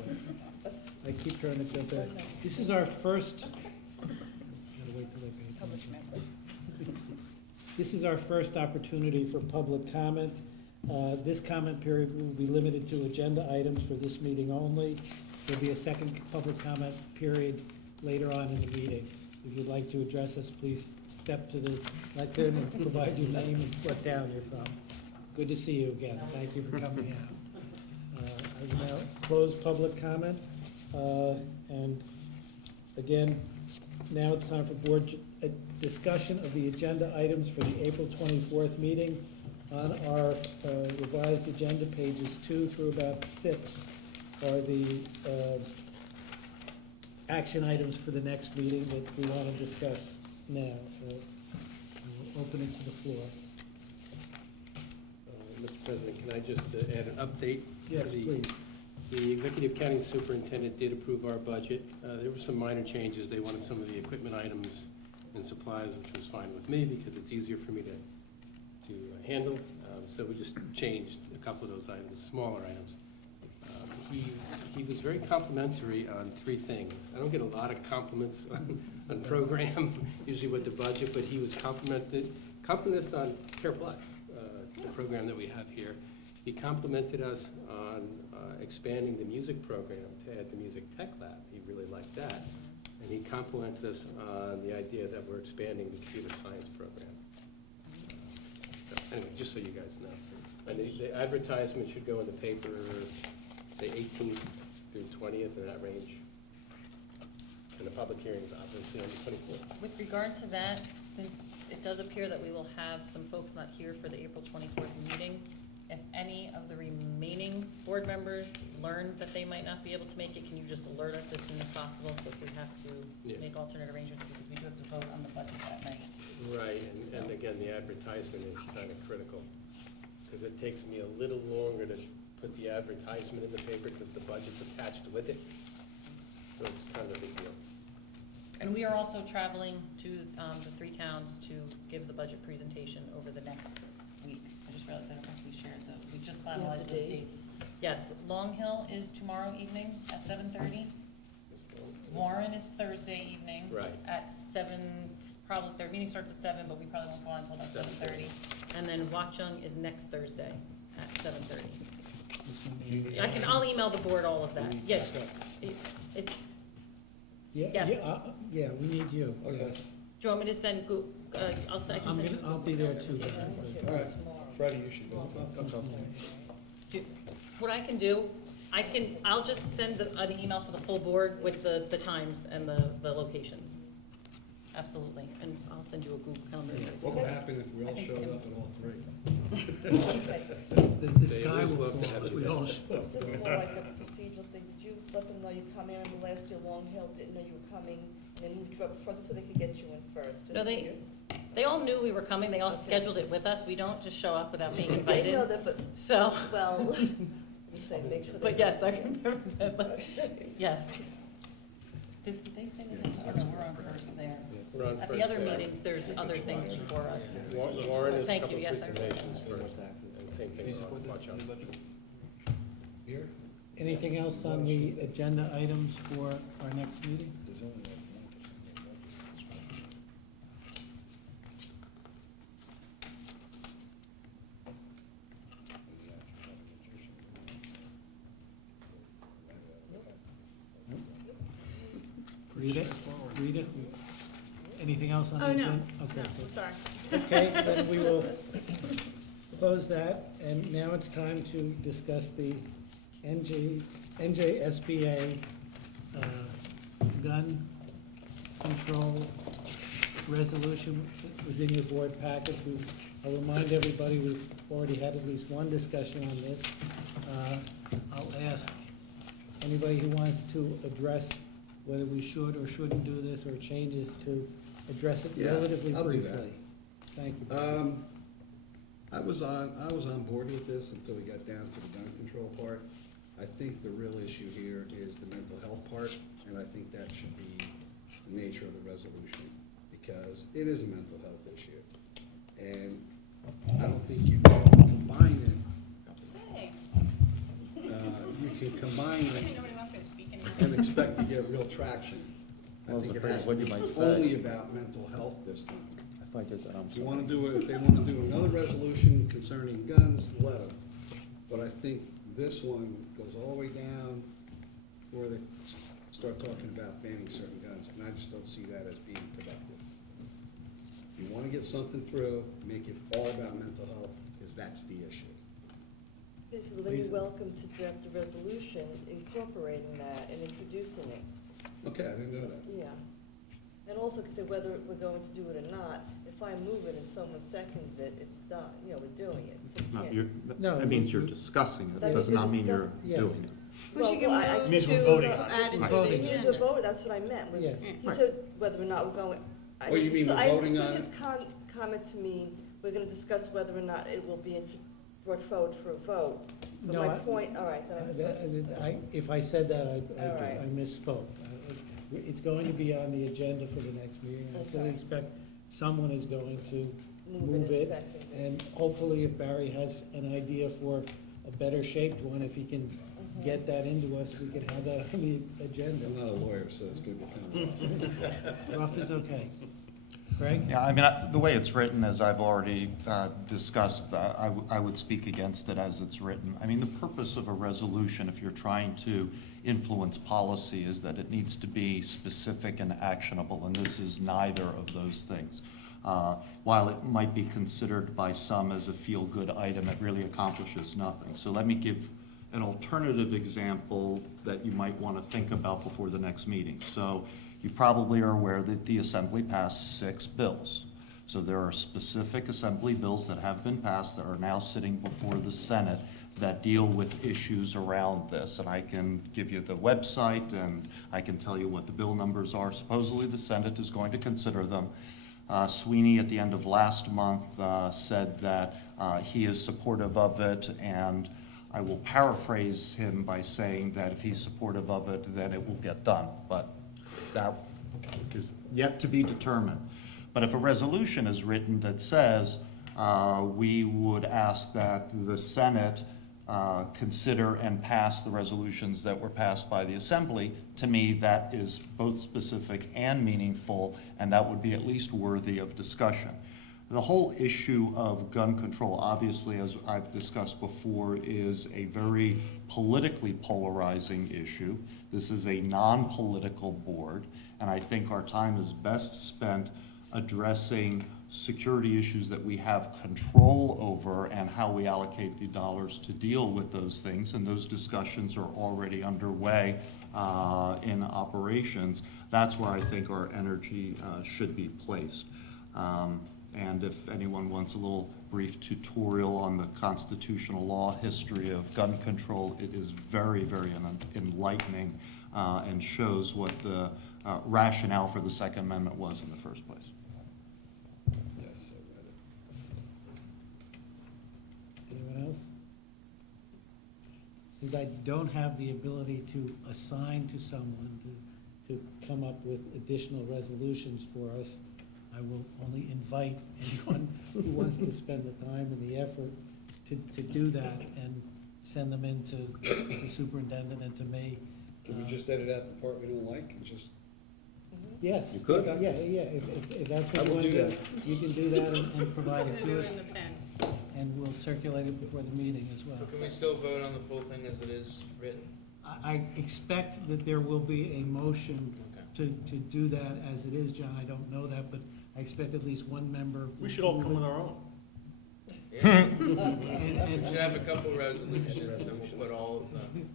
I keep trying to jump in. This is our first, gotta wait till I pay attention. This is our first opportunity for public comment. This comment period will be limited to agenda items for this meeting only. There'll be a second public comment period later on in the meeting. If you'd like to address us, please step to the lectern and provide your name and what town you're from. Good to see you again. Thank you for coming out. I will now close public comment. And again, now it's time for board discussion of the agenda items for the April 24th meeting. On our revised agenda, pages 2 through about 6 are the action items for the next meeting that we want to discuss now. So I will open it to the floor. Mr. President, can I just add an update? to Yes, the- please. The executive county superintendent did approve our budget. There were some minor changes. They wanted some of the equipment items and supplies, which was fine with me because it's easier for me to handle. So we just changed a couple of those items, smaller items. He was very complimentary on 3 things. I don't get a lot of compliments on program, usually with the budget, but he was complimented us on Care Plus, the program that we have here. He complimented us on expanding the music program to add the Music Tech Lab. He really liked that. And he complimented us on the idea that we're expanding the computer science program. So anyway, just so you guys know. And the advertisement should go in the paper, say 18th through 20th, in that range. And the public hearing is obviously on the 24th. with regard to that, since it does appear that we will have some folks not here for the April 24th meeting, if any of the remaining board members learn that they might not be able to make it, can you just alert us as soon as possible? So if we have to Yeah. make alternate arrangements, because we do have to vote on the budget that night. Right, and again, the advertisement is kind of critical, because it takes me a little longer to put the advertisement in the paper, because the budget's attached with it. So it's kind of a big deal. And we are also traveling to the 3 towns to give the budget presentation over the next week. I just realized I don't know if we shared we just finalized the those dates? dates. Yes, Long Hill is tomorrow evening at 7:30. Warren is Thursday evening. Right. At 7, probably, their meeting starts at 7, but we probably won't go on until about 7:30. And then Watchung is next Thursday at 7:30. I'll email the board all of that. Yes. If, Yeah, Yes. yeah, we need you, Okay. yes. do you want me to send, I can send you. I'll be there too. Okay, All right. tomorrow. Freddie, you should go. What I can do, I'll just send an email to the full board with the times and the locations. Absolutely, and I'll send you a Google Calendar. What would happen if we all showed up at all 3? Okay. The They sky always will love to fall have if you we back. all show. Just more like a procedural thing. Did you let them know you're coming? I remember last year Long Hill didn't know you were coming, and they moved you up front so they could get you in first. No, Just- they all knew we were coming, they all Okay. scheduled it with us, we don't just show up without being I know invited, that, but, so, well, just saying, make sure they. but yes, I remember that, yes. Did they say anything? Oh, no, we're on first there. We're on At first the other there. meetings, there's other things before us. Warren is a Thank couple you, yes, I presentations first, and same thing on Watchung. Here? Anything else on the agenda items for our next meeting? There's only like 1% Rita? Rita? anything else on the Oh, no, agenda? no, Okay, I'm good. sorry. Okay, then we will close that, and now it's time to discuss the NJSBA gun control resolution. It was in your board package. I'll remind everybody, we've already had at least one discussion on this. I'll ask anybody who wants to address whether we should or shouldn't do this, or changes, to address it Yeah, relatively I'll do briefly. that. Thank you. I was on board with this until we got down to the gun control part. I think the real issue here is the mental health part, and I think that should be the nature of the resolution, because it is a mental health issue. And I don't think you can combine it, Hey, you can combine it nobody wants me to speak anymore. and expect to get real traction. I I was think it afraid has to what you be might say. only about mental health this time. If I did that, I'm If you sorry. wanna do it, if they wanna do another resolution concerning guns, let them. But I think this one goes all the way down where they start talking about banning certain guns, and I just don't see that as being productive. If you wanna get something through, make it all about mental health, because that's the issue. This is then you're welcome to draft a resolution incorporating that and introducing it, Okay, I didn't know that. yeah. And also, because whether we're going to do it or not, if I move it and someone seconds it, it's done, you know, we're doing it, so you No, can't. No, that means you- you're discussing it. That It does means not you're mean you're Yes. doing it. But you can Well, I- move Means we're to voting. add it to Voting. the Use agenda. the vote, that's what I meant. Yes. He said whether or not we're going. Oh, you mean we're I voting understood on his comment to mean, we're gonna discuss whether or not it will be brought forward for a vote. But No, my I- point, all right, then I misunderstood. If I said that, All right. I misspoke. It's going to be on the agenda for the next meeting. I fully Okay. expect someone is going to move Move it it. and second. And hopefully, if Barry has an idea for a better shaped one, if he can get that into us, we can have that on the agenda. I'm not a lawyer, so it's gonna be kind of rough. Rough is okay. Greg? Yeah, I mean, the way it's written, as I've already discussed, I would speak against it as it's written. I mean, the purpose of a resolution, if you're trying to influence policy, is that it needs to be specific and actionable, and this is neither of those things. While it might be considered by some as a feel-good item, it really accomplishes nothing. So let me give an alternative example that you might want to think about before the next meeting. So you probably are aware that the Assembly passed 6 bills. So there are specific Assembly bills that have been passed that are now sitting before the Senate that deal with issues around this. And I can give you the website, and I can tell you what the bill numbers are. Supposedly, the Senate is going to consider them. Sweeney, at the end of last month, said that he is supportive of it, and I will paraphrase him by saying that if he's supportive of it, then it will get done. But that is yet to be determined. But if a resolution is written that says, we would ask that the Senate consider and pass the resolutions that were passed by the Assembly, to me, that is both specific and meaningful, and that would be at least worthy of discussion. The whole issue of gun control, obviously, as I've discussed before, is a very politically polarizing issue. This is a non-political board, and I think our time is best spent addressing security issues that we have control over and how we allocate the dollars to deal with those things, and those discussions are already underway in operations. That's where I think our energy should be placed. And if anyone wants a little brief tutorial on the constitutional law history of gun control, it is very, very enlightening and shows what the rationale for the Second Amendment was in the first place. Yes, I read it. Anyone else? Since I don't have the ability to assign to someone to come up with additional resolutions for us, I will only invite anyone who wants to spend the time and the effort to do that and send them in to the superintendent and to me. Can we just edit out the part we don't like and just? Yes. You could. Yeah, if that's I what you will want do to do, that. you can do that and provide it Do to it us, in the pen. and we'll circulate it before the meeting as well. But can we still vote on the full thing as it is written? I expect that there will be a motion Okay. to do that as it is, John. I don't know that, but I expect at least one member. We should all come with our own. And We should have a couple resolutions, and we'll put all of them.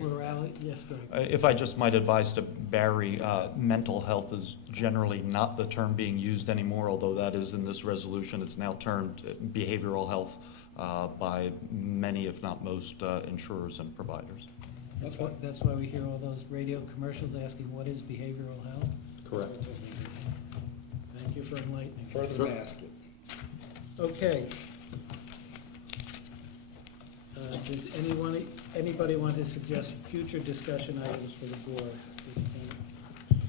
plurality, yes, go ahead. If I just might advise to Barry, mental health is generally not the term being used anymore, although that is in this resolution. It's now termed behavioral health by many, if not most, insurers and providers. That's why we hear all those radio commercials asking, what is behavioral health? Correct. Thank you for enlightening. Further basket. Okay. Does anybody want to suggest future discussion items for the board at this point?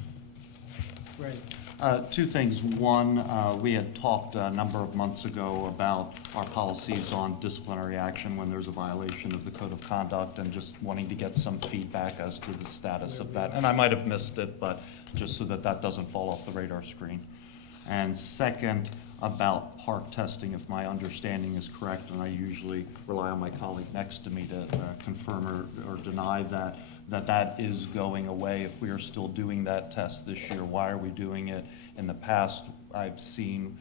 Right. Two things. One, we had talked a number of months ago about our policies on disciplinary action when there's a violation of the code of conduct, and just wanting to get some feedback as to the status of that. And I might have missed it, but just so that that doesn't fall off the radar screen. And second, about park testing, if my understanding is correct, and I usually rely on my colleague next to me to confirm or deny that, that is going away. If we are still doing that test this year, why are we doing it? In the past, I've seen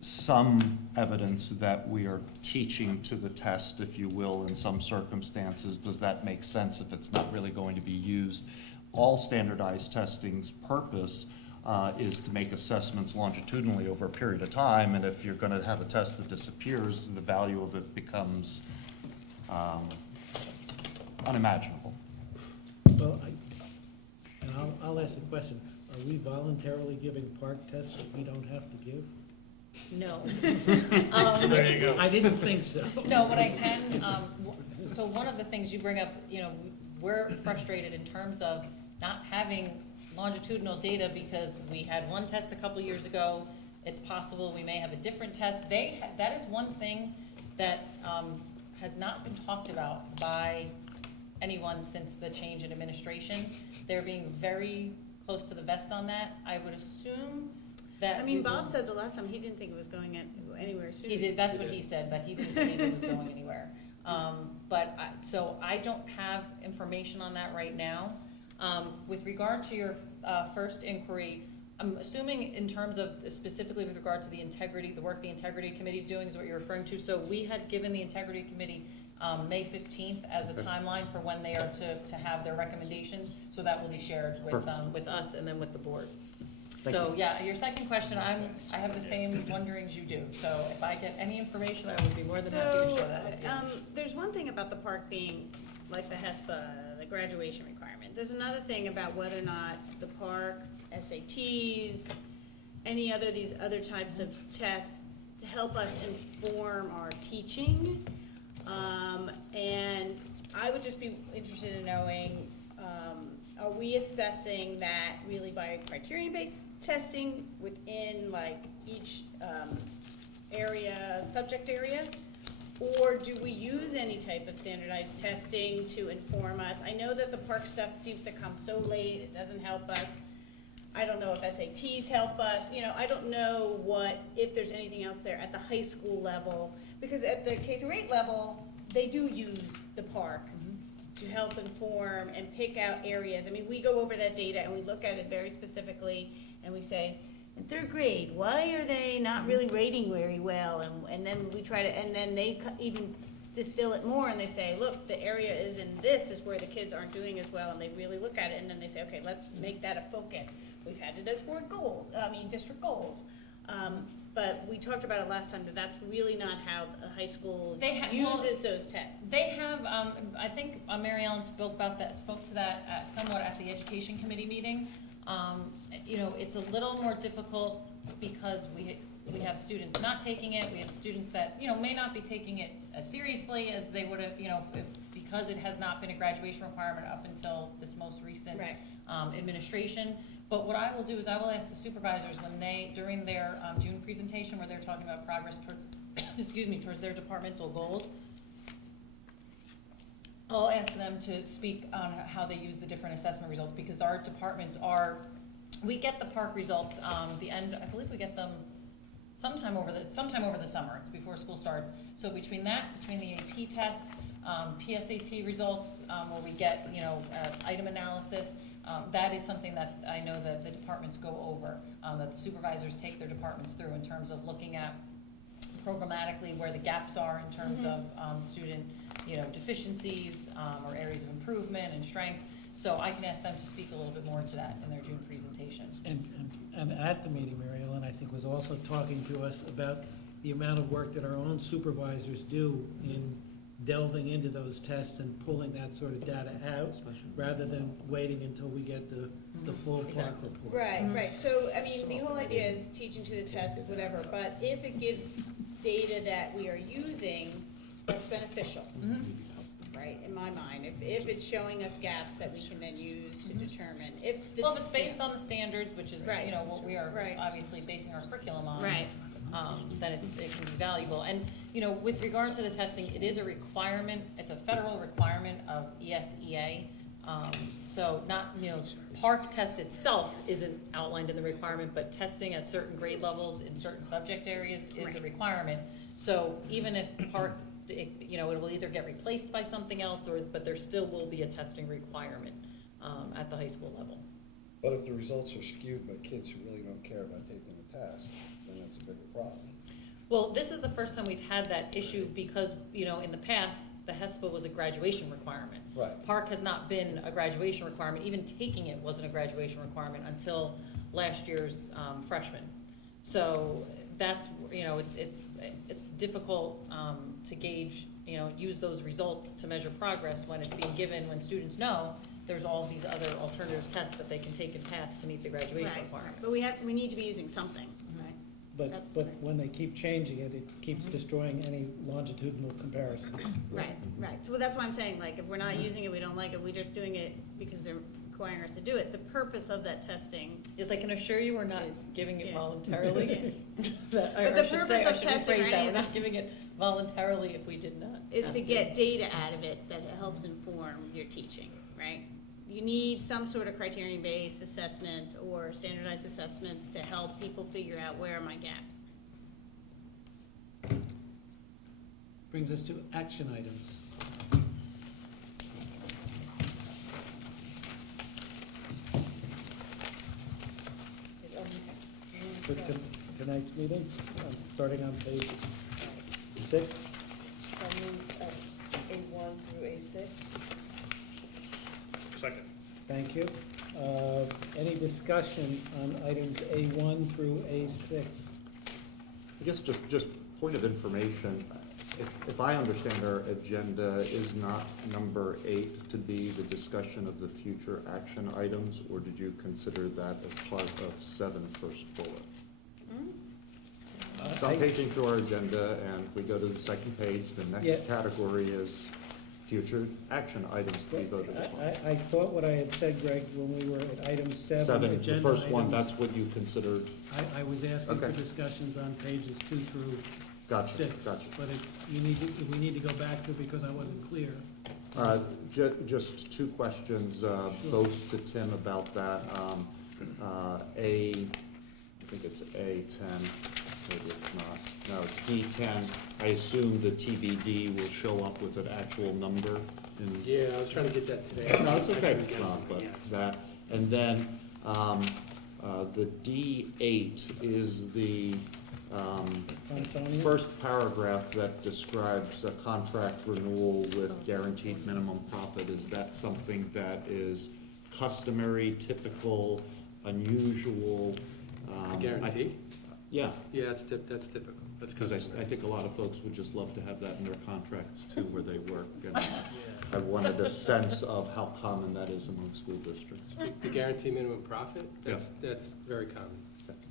some evidence that we are teaching to the test, if you will, in some circumstances. Does that make sense if it's not really going to be used? All standardized testing's purpose is to make assessments longitudinally over a period of time, and if you're going to have a test that disappears, the value of it becomes unimaginable. Well, I'll ask the question. Are we voluntarily giving park tests that we don't have to give? No. There you go. I didn't think so. No, but I can, so one of the things you bring up, we're frustrated in terms of not having longitudinal data because we had one test a couple years ago. It's possible we may have a different test. That is one thing that has not been talked about by anyone since the change in administration. They're being very close to the vest on that. I would assume that. I mean, Bob said the last time he didn't think it was going anywhere soon. He did, that's what he said, but he didn't think it was going anywhere. So I don't have information on that right now. With regard to your first inquiry, I'm assuming in terms of specifically with regard to the integrity, the work the integrity committee is doing is what you're referring to. So we had given the integrity committee May 15th as a timeline for when they are to have their recommendations. So that will be shared with us and then with the board. So yeah, your second question, I have the same wonderings you do. So if I get any information, I would be more than happy to share that with you. There's one thing about the park being like the HESPA, the graduation requirement. There's another thing about whether or not the park, SATs, any other these other types of tests to help us inform our teaching. And I would just be interested in knowing, are we assessing that really by criterion-based testing within like each area, subject area? Or do we use any type of standardized testing to inform us? I know that the park stuff seems to come so late, it doesn't help us. I don't know if SATs help us, I don't know if there's anything else there at the high school level. Because at the K-8 level, they do use the park to help inform and pick out areas. I mean, we go over that data and we look at it very specifically and we say, in third grade, why are they not really rating very well? And then we try to, and then they even distill it more and they say, look, the area is in this is where the kids aren't doing as well, and they really look at it and then they say, okay, let's make that a focus. We've had it as district goals. But we talked about it last time, that that's really not how a high school uses those tests. They have, I think Mary Ellen spoke to that somewhat at the education committee meeting. It's a little more difficult because we have students not taking it. We have students that, may not be taking it as seriously as they would have, because it has not been a graduation requirement up until this most recent administration. But what I will do is I will ask the supervisors during their June presentation where they're talking about progress towards, towards their departmental goals, I'll ask them to speak on how they use the different assessment results, because our departments we get the park results, I believe we get them sometime over the summer. It's before school starts. So between the AP tests, PSAT results, where we get, item analysis, That is something that I know that the departments go over, that the supervisors take their departments through in terms of looking at programmatically where the gaps are in terms of student, deficiencies or areas of improvement and strengths. So I can ask them to speak a little bit more to that in their June presentation. And at the meeting, Mary Ellen, I think, was also talking to us about the amount of work that our own supervisors do in delving into those tests and pulling that sort of data out, rather than waiting until we get the full Clark Exactly. report. Right, right, so, I mean, the whole idea is teaching to the test, whatever, but if it gives data that we are using, that's beneficial, right, in my mind, if it's showing us gaps that we can then use to determine if. Well, if it's based on the standards, which is, Right. What we are Right. obviously basing our curriculum on. Right. Then it can be valuable. And, with regard to the testing, it is a requirement, it's a federal requirement of ESEA. So not, Park test itself isn't outlined in the requirement, but testing at certain grade levels in certain subject areas is a requirement. So even if Park, it will either get replaced by something else, but there still will be a testing requirement at the high school level. But if the results are skewed by kids who really don't care about taking the test, then that's a bigger problem. Well, this is the first time we've had that issue because, in the past, the HESPA was a graduation requirement. Right. Park has not been a graduation requirement, even taking it wasn't a graduation requirement until last year's freshman. So that's, it's difficult to gauge, use those results to measure progress when it's being given, when students know there's all these other alternative tests that they can take and pass to meet the graduation Right, requirement. but we need to be using something, right? But That's but right. when they keep changing it, it keeps destroying any longitudinal comparisons. Right, right. So that's why I'm saying, like, if we're not using it, we don't like it, we're just doing it because they're requiring us to do it. The purpose of that testing, Yes, I can assure you we're not Is- giving it yeah. voluntarily. But the purpose of testing or We're any of not the- giving it voluntarily if we did not. is have to get data out of it that helps inform your teaching, right? You need some sort of criterion-based assessments or standardized assessments to help people figure out where are my gaps. Brings us to action items. For tonight's meeting, starting on page 6. So move A1 through A6. Second. Thank you. Any discussion on items A1 through A6? I guess just point of information, if I understand our agenda, is not number 8 to be the discussion of the future action items, or did you consider that as part of 7 first bullet? So I'm paging through our agenda, and if we go to the second page, the Yeah. next category is future action items to be voted upon. I thought what I had said, Greg, when we were at item 7, 7, the agenda first one, items, that's what you considered. I was asking for Okay. discussions on pages 2 through Gotcha, 6. gotcha. But if we need to go back to it because I wasn't clear. Just 2 questions, both to Tim about that. I think it's A10, maybe it's not. No, it's D10. I assume the TBD will show up with an actual number in. Yeah, I was trying to get that today. No, it's okay I if couldn't it's get it, not, but yeah. that. And then the D8 is the Antonio? first paragraph that describes a contract renewal with guaranteed minimum profit. Is that something that is customary, typical, unusual? A guarantee? Yeah, Yeah, that's typical. That's because customary. I think a lot of folks would just love to have that in their contracts too, where they work. And I wanted a sense of how common that is among school districts. The guarantee minimum profit, that's very common.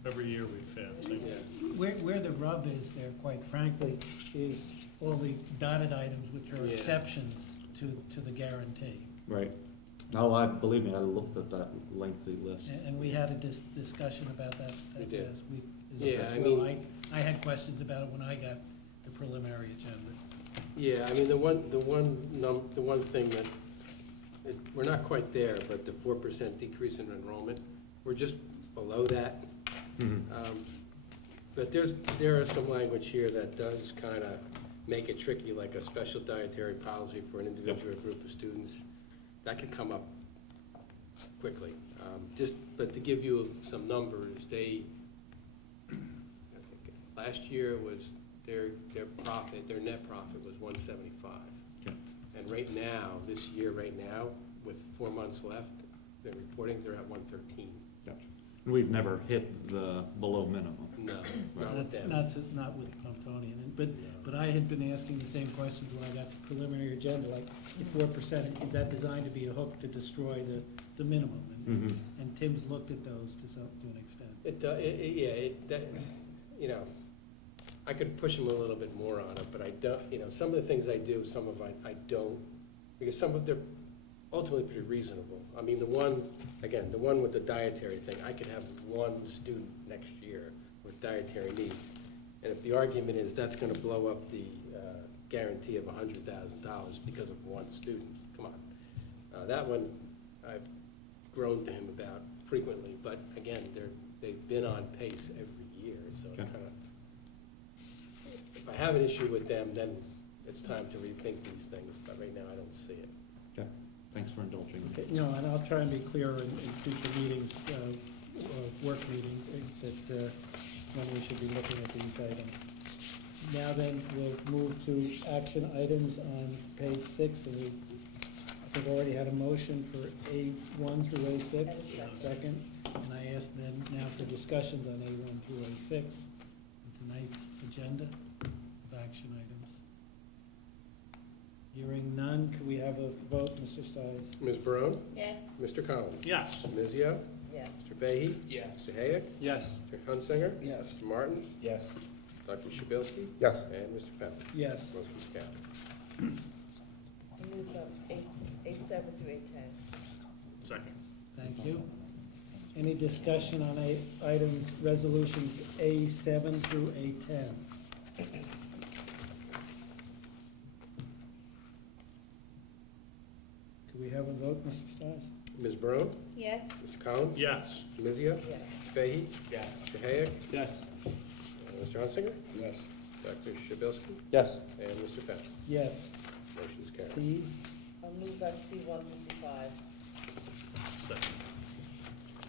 Every year we have, so. Yeah. Where the rub is there, quite frankly, is all the dotted items, which are Yeah. exceptions to the guarantee. Right. No, believe me, I looked at that lengthy list. And we had a discussion about that We did. last week. as Yeah, I well. mean- I had questions about it when I got the preliminary agenda. Yeah, I mean, the one thing that, we're not quite there, but the 4% decrease in enrollment, we're just below that. Mhm. But there is some language here that does kind of make it tricky, like a special dietary policy for an individual or group of students. That could come up quickly. But to give you some numbers, I think last year was, their net profit was 175. Okay. And right now, this year, with 4 months left, they're reporting they're at 113. Gotcha. And we've never hit the below minimum. No, not with them. Not with Pomptonian, but I had been asking the same questions when I got the preliminary agenda, like, the 4%, is that designed to be a hook to destroy the minimum? Mhm. And Tim's looked at those to an extent. I could push them a little bit more on it, but I don't, some of the things I do, some of I don't, because some of they're ultimately pretty reasonable. I mean, the one with the dietary thing, I could have one student next year with dietary needs. And if the argument is that's gonna blow up the guarantee of $100,000 because of one student, come on. That one, I've grown to him about frequently, but again, they've been on pace every year, so it's Okay. kind of, if I have an issue with them, then it's time to rethink these things, but right now I don't see it. Okay, thanks for indulging. Okay, and I'll try and be clear in future meetings, work meetings, that when we should be looking at these items. Now then, we'll move to action items on page 6, and we, I think, already had a motion for A1 through A6. And Second, and I ask then now for discussions on A1 through A6, on tonight's agenda of action items. Hearing none, could we have a vote, Mr. Stiles? Ms. Barone? Yes. Mr. Collins? Yes. Ms. Yeo? Yes. Mr. Fahey? Yes. Mr. Hayek? Yes. Mr. Hunsinger? Yes. Mr. Martins? Yes. Dr. Shabilsky? Yes. And Mr. Fennel? Yes. Motion's carried. I move A7 through A10. Second. Thank you. Any discussion on items, resolutions A7 through A10? Could we have a vote, Mr. Stiles? Ms. Barone? Yes. Mr. Collins? Yes. Ms. Yeo? Yes. Mr. Fahey? Yes. Mr. Hayek? Yes. Mr. Hunsinger? Yes. Dr. Shabilsky? Yes. And Mr. Fennel? Yes. Motion's carried. C's, I'll move C1 through C5. Second.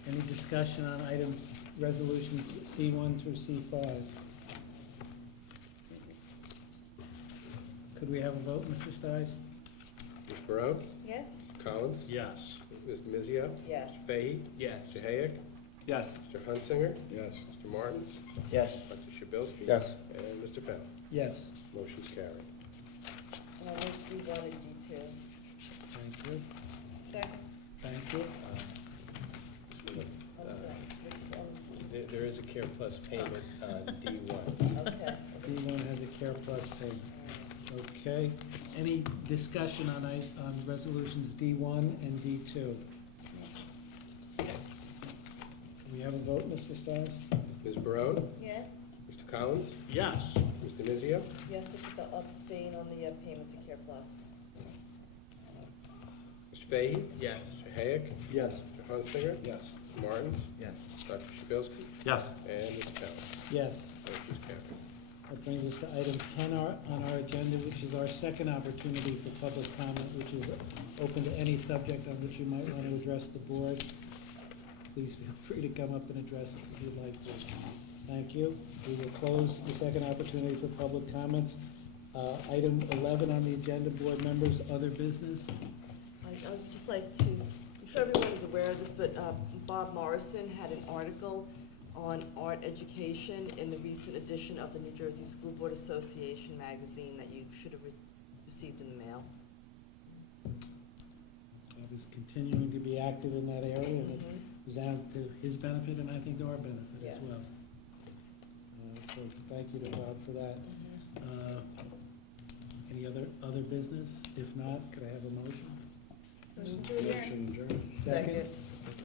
any discussion on items, resolutions C1 through C5? Could we have a vote, Mr. Stiles? Ms. Barone? Yes. Collins? Yes. Mr. Mizio? Yes. Mr. Fahey? Yes. Mr. Hayek? Yes. Mr. Hunsinger? Yes. Mr. Martins? Yes. Dr. Shabilsky? Yes. And Mr. Fennel? Yes. Motion's carried. And I'll move D1 and D2. Thank you. Second. Thank you. I'm sorry. There is a Care Plus payment on D1. Okay. D1 has a Care Plus payment. Okay. Any discussion on resolutions D1 and D2? Can we have a vote, Mr. Stiles? Ms. Barone? Yes. Mr. Collins? Yes. Mr. Mizio? Yes, it's the abstain on the payment to Care Plus. Mr. Fahey? Yes. Mr. Hayek? Yes. Mr. Hunsinger? Yes. Mr. Martins? Yes. Dr. Shabilsky? Yes. And Mr. Fennel? Yes. Motion's carried. That brings us to item 10 on our agenda, which is our second opportunity for public comment, which is open to any subject on which you might want to address the board. Please feel free to come up and address us if you'd like to. Thank you. We will close the second opportunity for public comment. Item 11 on the agenda, board members, other business. I'd just like to, I'm sure everyone is aware of this, but Bob Morrison had an article on art education in the recent edition of the New Jersey School Board Association magazine that you should have received in the mail. I was continuing to be active in that area, and it resounds to his benefit and I think to our benefit as Yes. well. So thank you to Bob for that. Any other business? If not, could I have a motion? Motion to adjourn. Motion adjourned. Second? Second.